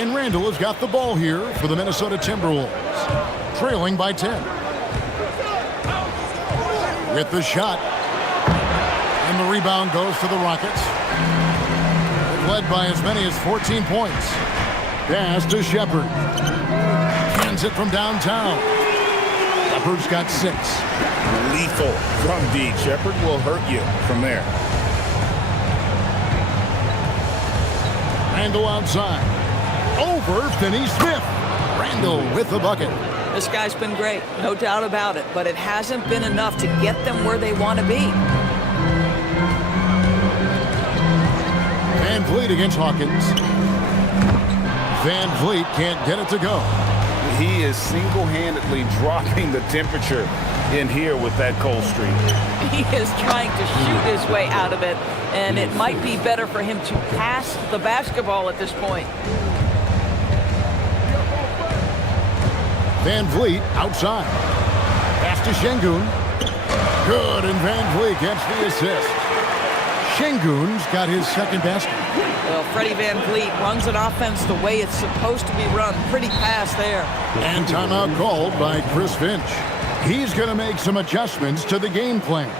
And Randall has got the ball here for the Minnesota Timberwolves, trailing by 10. With the shot. And the rebound goes to the Rockets. They've led by as many as 14 points. Pass to Shepard. Hands it from downtown. Shepard's got 6. Lethal from deep. Shepard will hurt you from there. Randall outside. Over Finney-Smith. Randall with the bucket. This guy's been great, no doubt about it, but it hasn't been enough to get them where they want to be. Van Vliet against Hawkins. Van Vliet can't get it to go. He is single-handedly dropping the temperature in here with that cold streak. He is trying to shoot his way out of it, and it might be better for him to pass the basketball at this point. Van Vliet outside. Pass to Şengün. Good, and Van Vliet gets the assist. Şengün's got his second basket. Well, Freddie Van Vliet runs an offense the way it's supposed to be run. Pretty pass there. And timeout called by Chris Finch. He's going to make some adjustments to the game plan.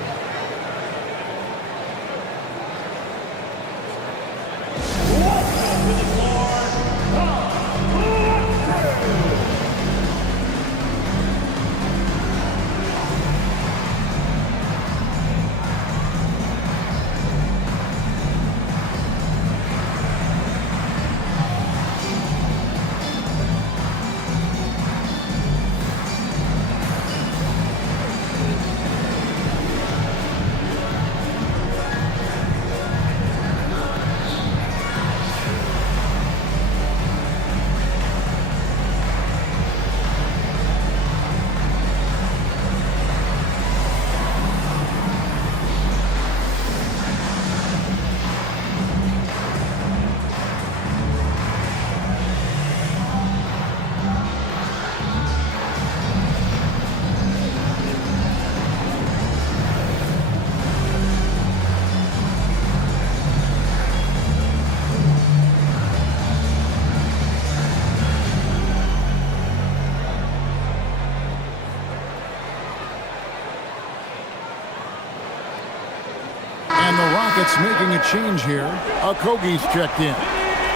Rockets making a change here. Okogie's checked in.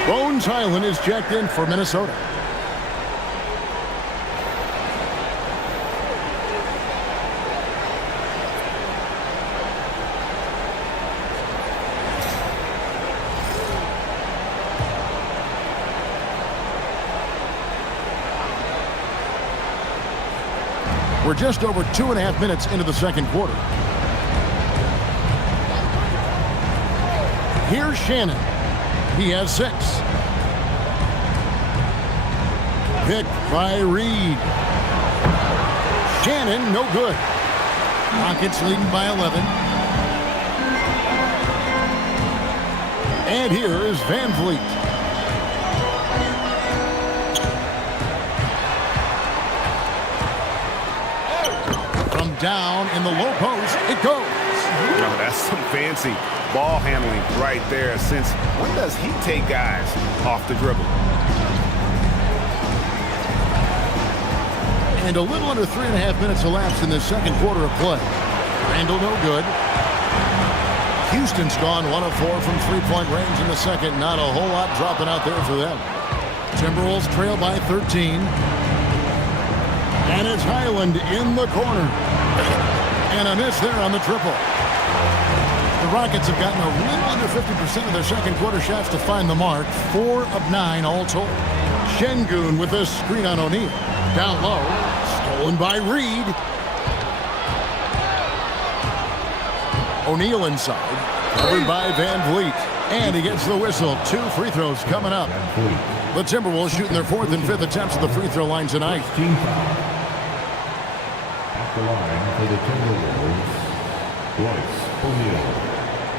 Bones Highland is checked in for Minnesota. We're just over 2.5 minutes into the second quarter. Here's Shannon. He has 6. Picked by Reed. Shannon, no good. Rockets leading by 11. And here is Van Vliet. From down in the low post, it goes. Oh, that's some fancy ball handling right there. Since when does he take guys off the dribble? And a little under 3.5 minutes elapsed in the second quarter of play. Randall no good. Houston's gone 1 of 4 from three-point range in the second. Not a whole lot dropping out there for them. Timberwolves trail by 13. And it's Highland in the corner. And a miss there on the triple. The Rockets have gotten a little under 50% of their second quarter shots to find the mark. 4 of 9 all told. Şengün with a screen on O'Neal. Down low. Stolen by Reed. O'Neal inside. Covered by Van Vliet. And he gets the whistle. 2 free throws coming up. The Timberwolves shooting their 4th and 5th attempts at the free throw line tonight. At the line for the Timberwolves, Royce O'Neal.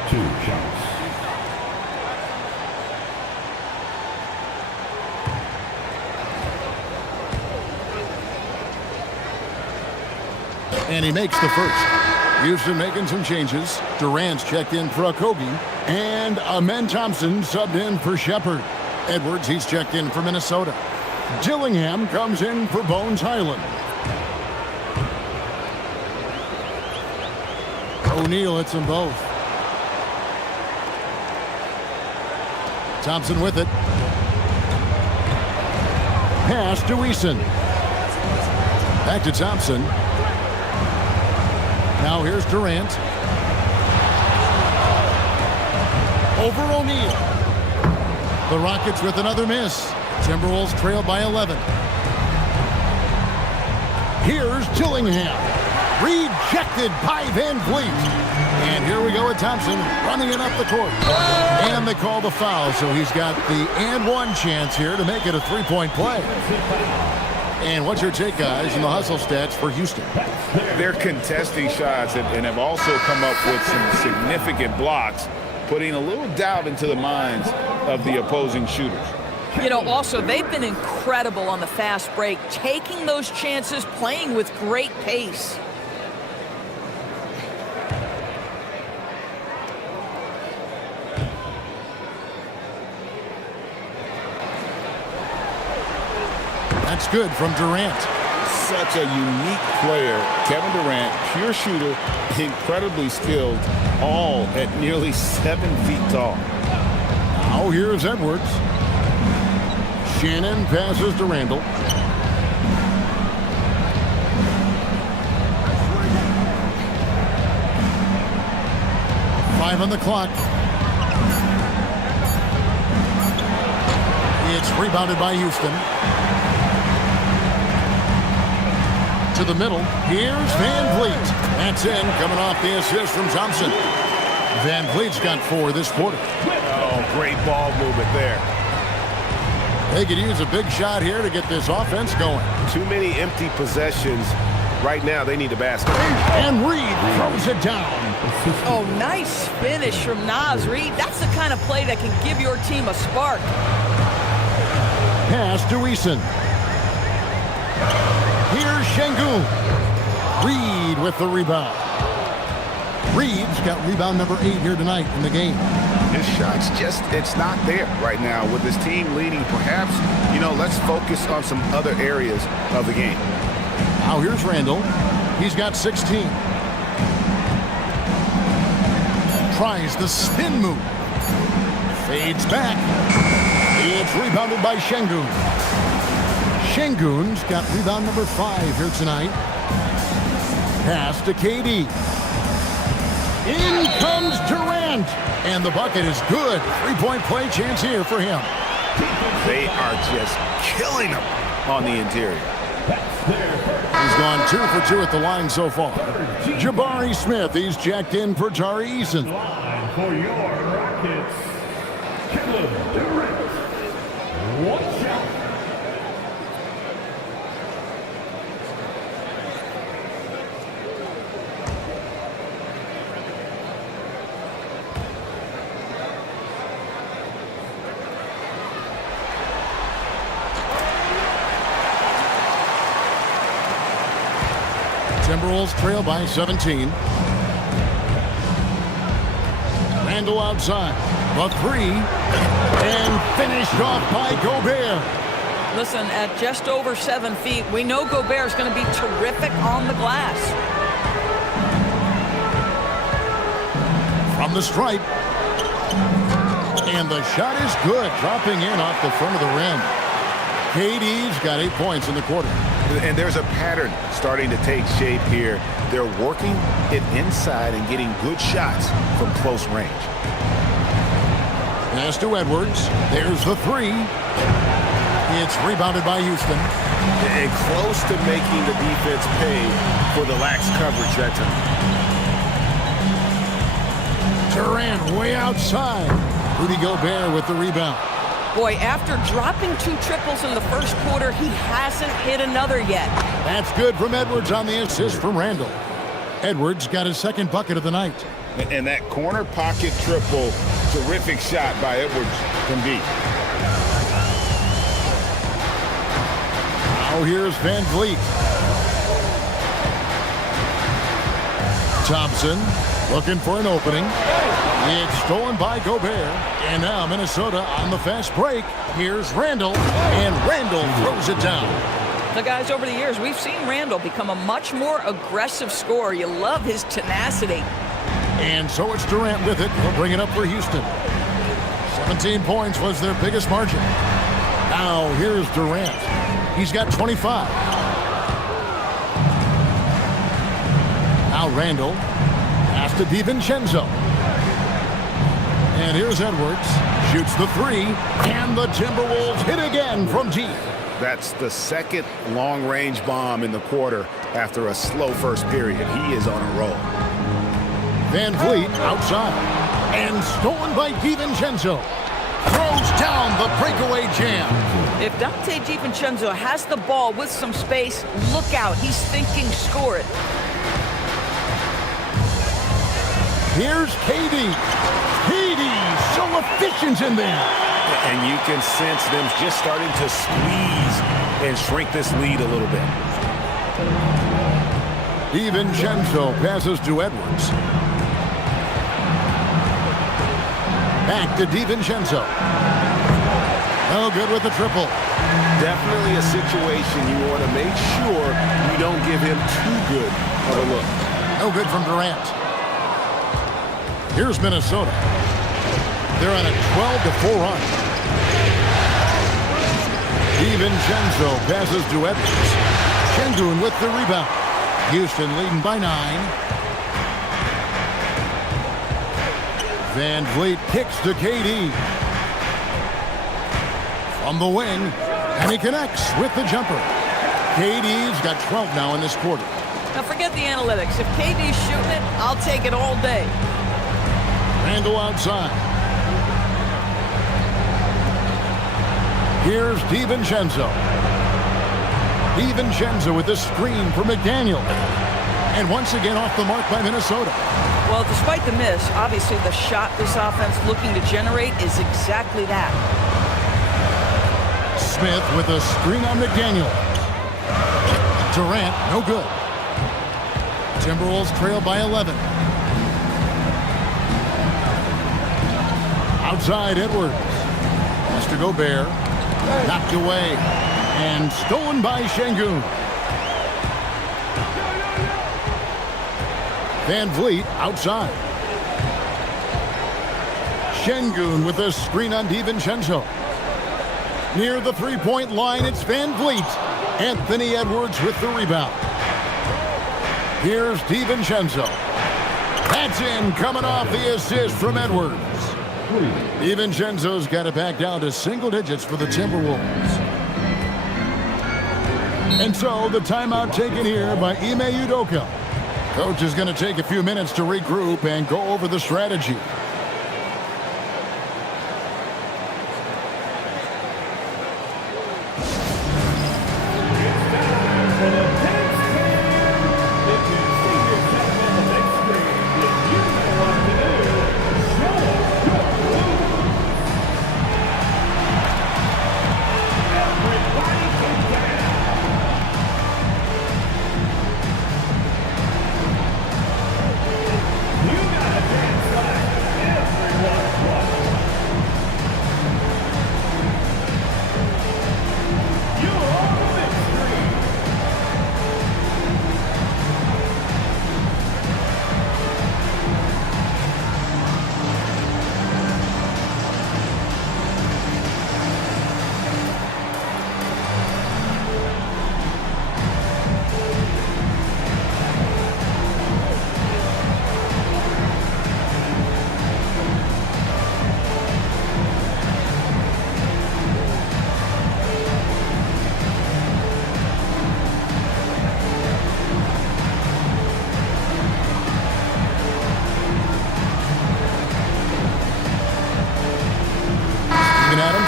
2 shots. And he makes the first. Houston making some changes. Durant's checked in for Okogie. And Amen Thompson subbed in for Shepard. Edwards, he's checked in for Minnesota. Dillingham comes in for Bones Highland. O'Neal hits them both. Thompson with it. Pass to Eason. Back to Thompson. Now here's Durant. Over O'Neal. The Rockets with another miss. Timberwolves trail by 11. Here's Dillingham. Rejected by Van Vliet. And here we go with Thompson running it up the court. And they call the foul, so he's got the and one chance here to make it a three-point play. And what's your take, guys, in the hustle stats for Houston? They're contesting shots and have also come up with some significant blocks, putting a little doubt into the minds of the opposing shooters. You know, also, they've been incredible on the fast break, taking those chances, playing with great pace. That's good from Durant. Such a unique player. Kevin Durant, pure shooter, incredibly skilled, all at nearly 7 feet tall. Now here's Edwards. Shannon passes to Randall. Five on the clock. It's rebounded by Houston. To the middle. Here's Van Vliet. That's in, coming off the assist from Thompson. Van Vliet's got 4 this quarter. Oh, great ball movement there. They could use a big shot here to get this offense going. Too many empty possessions. Right now, they need a basket. And Reed throws it down. Oh, nice finish from Naz Reid. That's the kind of play that can give your team a spark. Pass to Eason. Here's Şengün. Reed with the rebound. Reed's got rebound number 8 here tonight in the game. His shot's just, it's not there right now with his team leading. Perhaps, you know, let's focus on some other areas of the game. Now here's Randall. He's got 16. Tries the spin move. Fades back. It's rebounded by Şengün. Şengün's got rebound number 5 here tonight. Pass to KD. In comes Durant. And the bucket is good. 3-point play chance here for him. They are just killing him on the interior. He's gone 2 for 2 at the line so far. Jabari Smith, he's checked in for Tari Eason. Line for your Rockets, Kevin Durant. 1 shot. Timberwolves trail by 17. Randall outside. The 3. And finished off by Gobert. Listen, at just over 7 feet, we know Gobert is going to be terrific on the glass. From the stripe. And the shot is good, dropping in off the front of the rim. KD's got 8 points in the quarter. And there's a pattern starting to take shape here. They're working it inside and getting good shots from close range. Pass to Edwards. There's the 3. It's rebounded by Houston. And close to making the defense pay for the lax coverage that time. Durant way outside. Rudy Gobert with the rebound. Boy, after dropping 2 triples in the first quarter, he hasn't hit another yet. That's good from Edwards on the assist from Randall. Edwards got his 2nd bucket of the night. And that corner pocket triple, terrific shot by Edwards from deep. Now here's Van Vliet. Thompson looking for an opening. It's stolen by Gobert. And now Minnesota on the fast break. Here's Randall. And Randall throws it down. The guys, over the years, we've seen Randall become a much more aggressive scorer. You love his tenacity. And so it's Durant with it. He'll bring it up for Houston. 17 points was their biggest margin. Now here's Durant. He's got 25. Now Randall. Pass to DiVincenzo. And here's Edwards. Shoots the three. And the Timberwolves hit again from deep. That's the second long-range bomb in the quarter after a slow first period. He is on a roll. Van Vliet outside. And stolen by DiVincenzo. Throws down the breakaway jam. If Dante DiVincenzo has the ball with some space, look out. He's thinking score it. Here's KD. KD so efficient in there. And you can sense them just starting to squeeze and shrink this lead a little bit. DiVincenzo passes to Edwards. Back to DiVincenzo. No good with the triple. Definitely a situation you want to make sure you don't give him too good of a look. No good from Durant. Here's Minnesota. They're on a 12-4 run. DiVincenzo passes to Edwards. Şengün with the rebound. Houston leading by 9. Van Vliet kicks to KD. From the wing, and he connects with the jumper. KD's got 12 now in this quarter. Now forget the analytics. If KD's shooting it, I'll take it all day. Randall outside. Here's DiVincenzo. DiVincenzo with the screen for McDaniel. And once again off the mark by Minnesota. Well, despite the miss, obviously the shot this offense looking to generate is exactly that. Smith with a screen on McDaniel. Durant, no good. Timberwolves trail by 11. Outside Edwards. Has to Gobert. Knocked away. And stolen by Şengün. Van Vliet outside. Şengün with a screen on DiVincenzo. Near the three-point line, it's Van Vliet. Anthony Edwards with the rebound. Here's DiVincenzo. That's in, coming off the assist from Edwards. DiVincenzo's got it back down to single digits for the Timberwolves. And so the timeout taken here by Ime Udoka. Coach is going to take a few minutes to regroup and go over the strategy.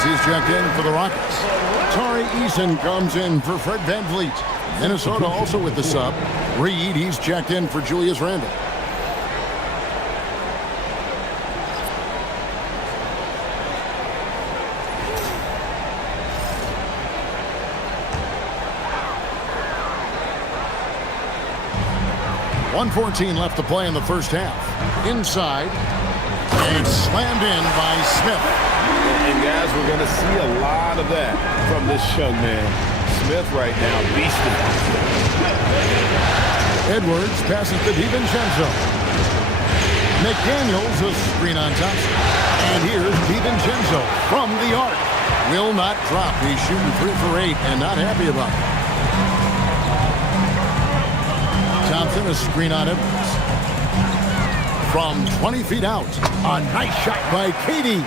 He's checked in for the Rockets. Tari Eason comes in for Fred Van Vliet. Minnesota also with the sub. Reed, he's checked in for Julius Randle. .114 left to play in the first half. Inside. And slammed in by Smith. And guys, we're going to see a lot of that from this young man. Smith right now, beasting. Edwards passes to DiVincenzo. McDaniels a screen on Thompson. And here's DiVincenzo from the arc. Will not drop. He's shooting 3 for 8 and not happy about it. Thompson a screen on Edwards. From 20 feet out. A nice shot by Katie.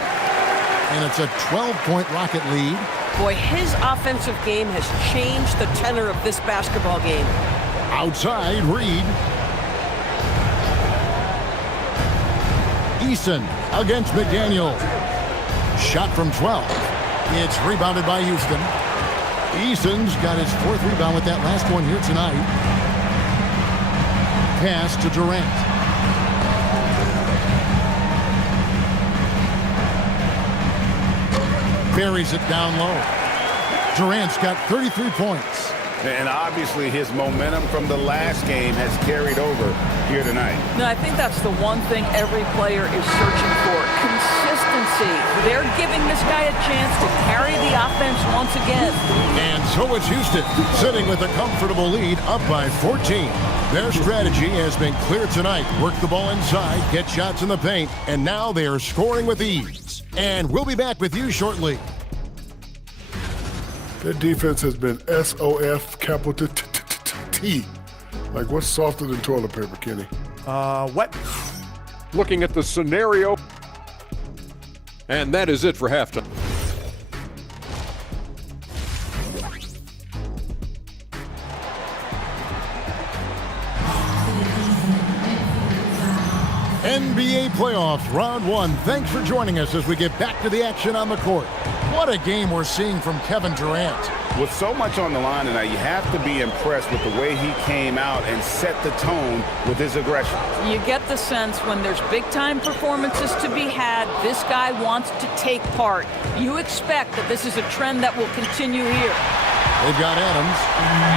And it's a 12-point Rocket lead. Boy, his offensive game has changed the tenor of this basketball game. Outside, Reed. Eason against McDaniel. Shot from 12. It's rebounded by Houston. Eason's got his 4th rebound with that last one here tonight. Pass to Durant. Buries it down low. Durant's got 33 points. And obviously his momentum from the last game has carried over here tonight. No, I think that's the one thing every player is searching for. Consistency. They're giving this guy a chance to carry the offense once again. And so it's Houston, sitting with a comfortable lead, up by 14. Their strategy has been clear tonight. Work the ball inside, get shots in the paint, and now they are scoring with ease. And we'll be back with you shortly. Their defense has been SOF capital T. Like, what's softer than toilet paper, Kenny? Wet. Looking at the scenario. And that is it for halftime. NBA playoffs, round 1. Thanks for joining us as we get back to the action on the court. What a game we're seeing from Kevin Durant. With so much on the line tonight, you have to be impressed with the way he came out and set the tone with his aggression. You get the sense when there's big-time performances to be had, this guy wants to take part. You expect that this is a trend that will continue here. They've got Adams,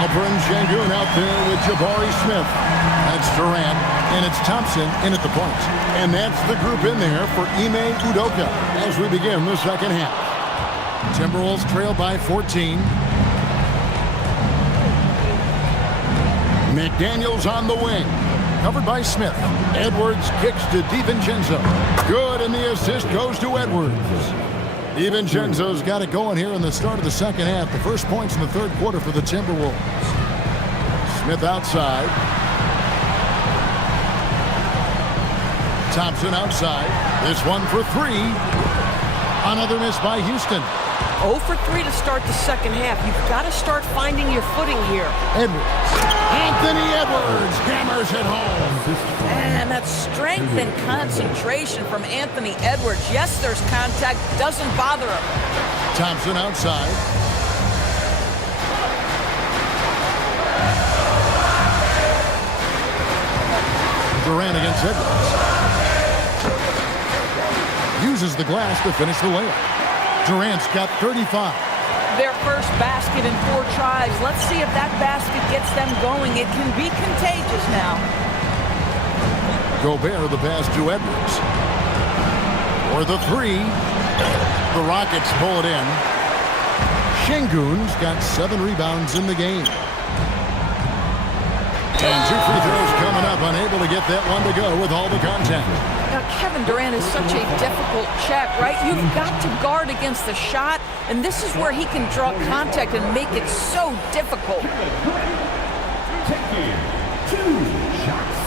Alperen Şengün out there with Jabari Smith. That's Durant, and it's Thompson in at the point. And that's the group in there for Ime Udoka as we begin the second half. Timberwolves trail by 14. McDaniels on the wing. Covered by Smith. Edwards kicks to DiVincenzo. Good, and the assist goes to Edwards. DiVincenzo's got it going here in the start of the second half. The first points in the third quarter for the Timberwolves. Smith outside. Thompson outside. This one for 3. Another miss by Houston. 0 for 3 to start the second half. You've got to start finding your footing here. Edwards. Anthony Edwards hammers it home. And that strength and concentration from Anthony Edwards. Yes, there's contact. Doesn't bother him. Thompson outside. Durant against Edwards. Uses the glass to finish the layup. Durant's got 35. Their first basket in 4 tries. Let's see if that basket gets them going. It can be contagious now. Gobert the pass to Edwards. For the 3. The Rockets pull it in. Şengün's got 7 rebounds in the game. And 2 free throws coming up. Unable to get that one to go with all the contact. Now, Kevin Durant is such a difficult check, right? You've got to guard against the shot, and this is where he can draw contact and make it so difficult. Taking 2 shots.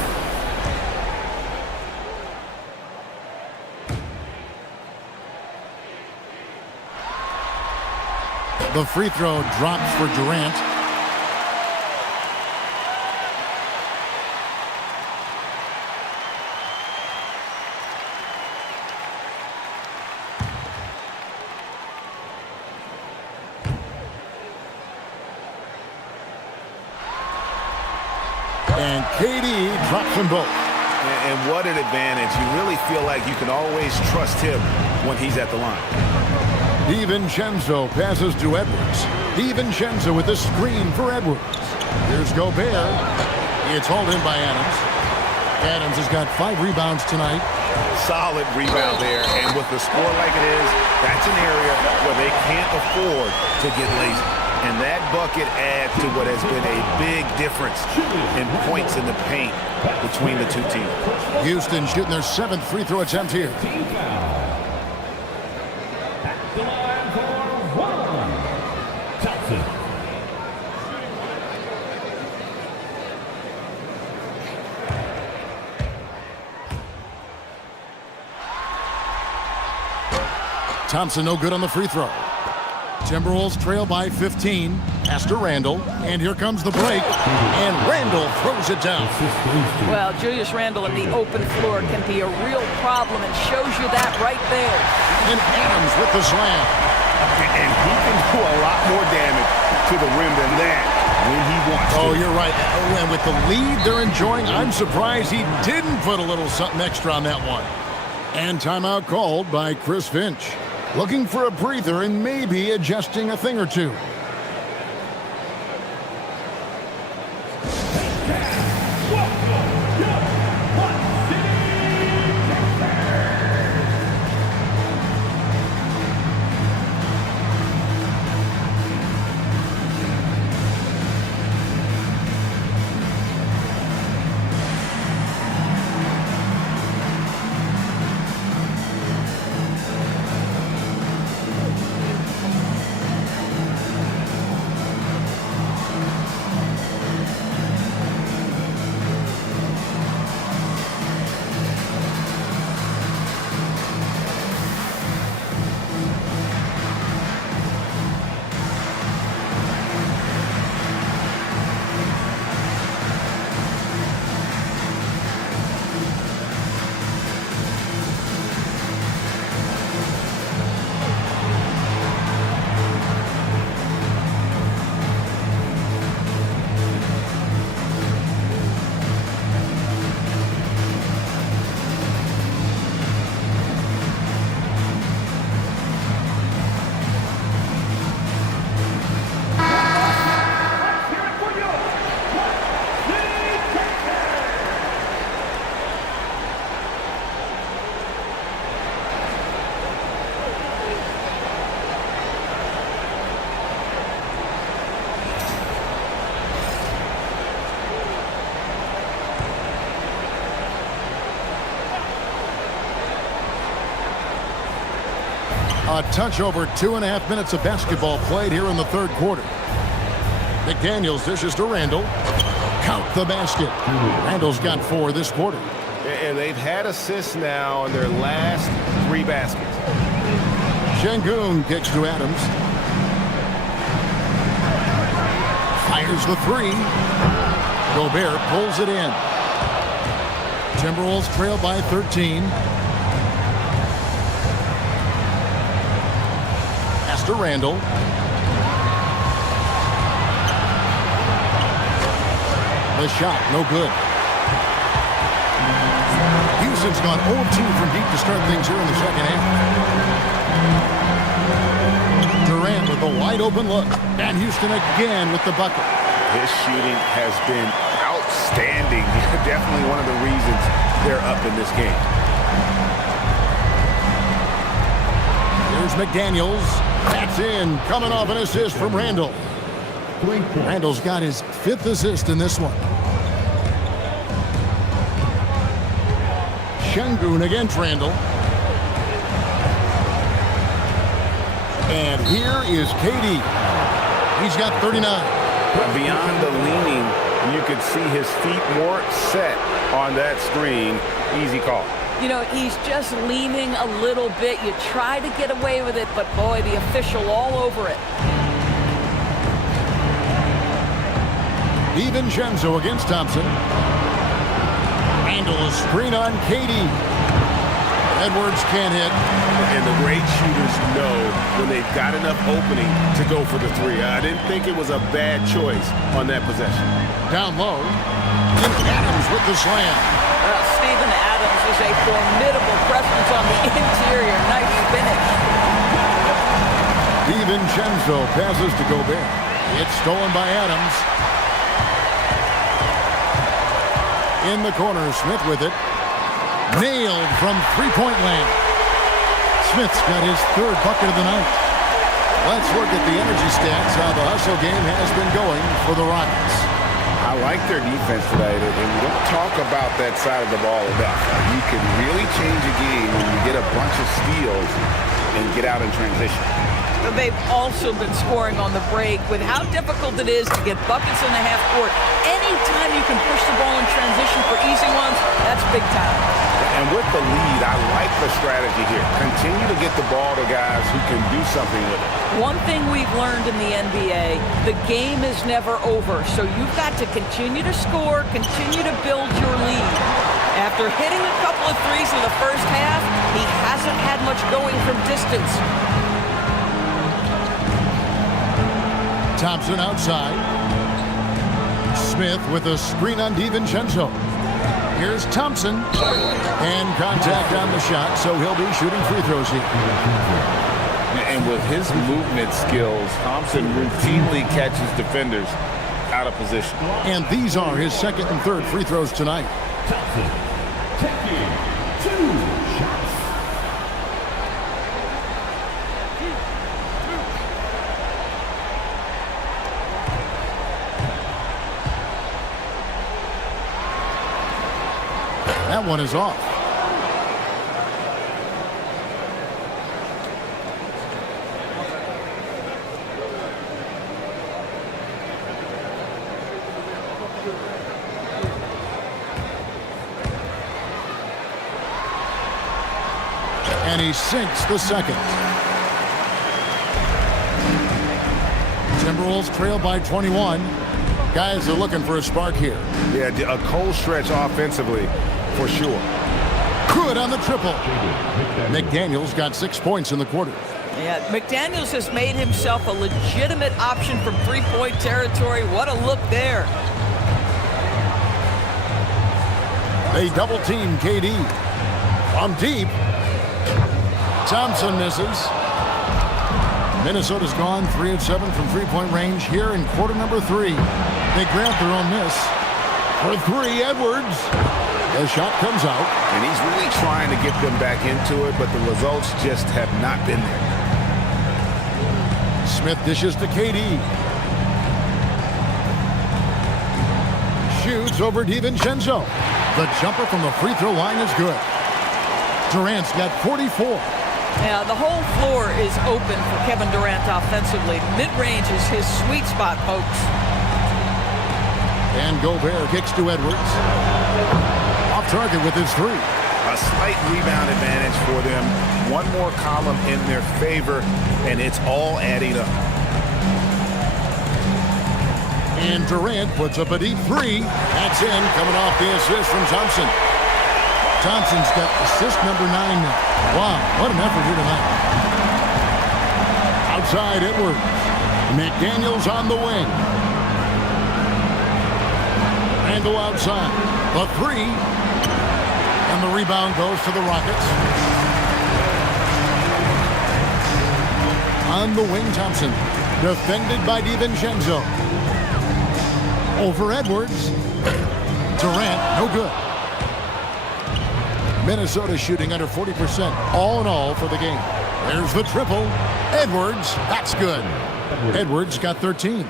The free throw drops for Durant. And KD drops them both. And what an advantage. You really feel like you can always trust him when he's at the line. DiVincenzo passes to Edwards. DiVincenzo with the screen for Edwards. Here's Gobert. It's hauled in by Adams. Adams has got 5 rebounds tonight. Solid rebound there. And with the score like it is, that's an area where they can't afford to get lazy. And that bucket adds to what has been a big difference in points in the paint between the two teams. Houston shooting their 7th free throw attempt here. Thompson no good on the free throw. Timberwolves trail by 15. Pass to Randall. And here comes the break. And Randall throws it down. Well, Julius Randall in the open floor can be a real problem and shows you that right there. And Adams with the slam. And he can do a lot more damage to the rim than that when he wants to. Oh, you're right. And with the lead they're enjoying, I'm surprised he didn't put a little something extra on that one. And timeout called by Chris Finch. Looking for a breather and maybe adjusting a thing or two. A touch over 2.5 minutes of basketball played here in the third quarter. McDaniels dishes to Randall. Count the basket. Randall's got 4 this quarter. And they've had assists now on their last 3 baskets. Şengün kicks to Adams. Fires the 3. Gobert pulls it in. Timberwolves trail by 13. To Randall. The shot, no good. Houston's gone 0-2 from deep to start things here in the second half. Durant with a wide open look. And Houston again with the bucket. His shooting has been outstanding. Definitely one of the reasons they're up in this game. Here's McDaniels. That's in, coming off an assist from Randall. Randall's got his 5th assist in this one. Şengün against Randall. And here is KD. He's got 39. Beyond the leaning, you could see his feet more set on that screen. Easy call. You know, he's just leaning a little bit. You try to get away with it, but boy, the official all over it. DiVincenzo against Thompson. Randall a screen on KD. Edwards can't hit. And the great shooters know when they've got enough opening to go for the 3. I didn't think it was a bad choice on that possession. Down low. And Adams with the slam. Steven Adams is a formidable presence on the interior. Nice finish. DiVincenzo passes to Gobert. It's stolen by Adams. In the corner, Smith with it. Nailed from three-point land. Smith's got his third bucket of the night. Let's look at the energy stats, how the hustle game has been going for the Rockets. I like their defense tonight, and we don't talk about that side of the ball enough. You can really change a game when you get a bunch of steals and get out in transition. They've also been scoring on the break with how difficult it is to get buckets in the half court. Anytime you can push the ball in transition for easy ones, that's big time. And with the lead, I like the strategy here. Continue to get the ball to guys who can do something with it. One thing we've learned in the NBA, the game is never over. So you've got to continue to score, continue to build your lead. After hitting a couple of threes in the first half, he hasn't had much going from distance. Thompson outside. Smith with a screen on DiVincenzo. Here's Thompson. And contact on the shot, so he'll be shooting free throws here. And with his movement skills, Thompson routinely catches defenders out of position. And these are his second and third free throws tonight. Thompson taking 2 shots. That one is off. And he sinks the second. Timberwolves trail by 21. Guys are looking for a spark here. Yeah, a cold stretch offensively, for sure. Good on the triple. McDaniels got 6 points in the quarter. Yeah, McDaniels has made himself a legitimate option from three-point territory. What a look there. They double-team KD. From deep. Thompson misses. Minnesota's gone 3 of 7 from three-point range here in quarter number 3. They grab their own miss. For 3, Edwards. The shot comes out. And he's really trying to get them back into it, but the results just have not been there. Smith dishes to KD. Shoots over DiVincenzo. The jumper from the free throw line is good. Durant's got 44. Yeah, the whole floor is open for Kevin Durant offensively. Mid-range is his sweet spot, folks. And Gobert kicks to Edwards. Off target with his 3. A slight rebound advantage for them. One more column in their favor, and it's all adding up. And Durant puts up a deep 3. That's in, coming off the assist from Thompson. Thompson's got assist number 9 now. Wow, what an effort here tonight. Outside Edwards. McDaniels on the wing. Randall outside. The 3. And the rebound goes to the Rockets. On the wing, Thompson. Defended by DiVincenzo. Over Edwards. Durant, no good. Minnesota shooting under 40% all in all for the game. There's the triple. Edwards, that's good. Edwards got 13.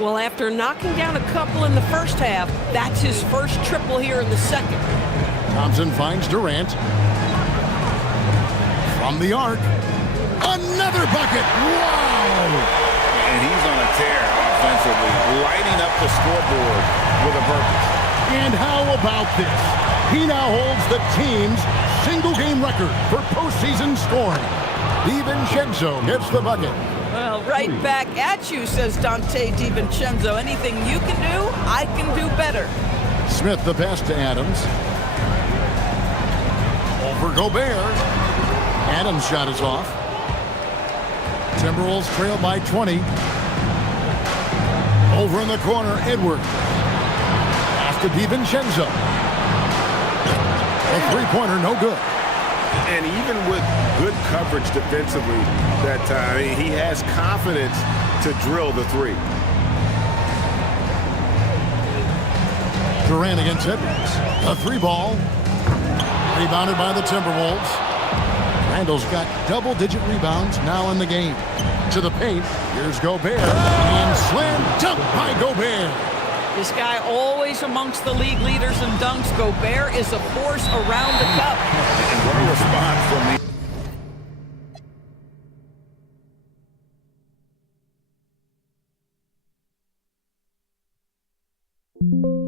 Well, after knocking down a couple in the first half, that's his first triple here in the second. Thompson finds Durant. From the arc. Another bucket. Wow! And he's on a tear offensively, lighting up the scoreboard with a purpose. And how about this? He now holds the team's single-game record for postseason scoring. DiVincenzo gets the bucket. Well, right back at you, says Dante DiVincenzo. Anything you can do, I can do better. Smith the pass to Adams. Over Gobert. Adams' shot is off. Timberwolves trail by 20. Over in the corner, Edwards. Pass to DiVincenzo. A three-pointer, no good. And even with good coverage defensively that time, he has confidence to drill the 3. Durant against Edwards. A 3 ball. Rebounded by the Timberwolves. Randall's got double-digit rebounds now in the game. To the paint, here's Gobert, and slam dunk by Gobert. This guy always amongst the league leaders in dunks. Gobert is a force around the cup. And what a response from the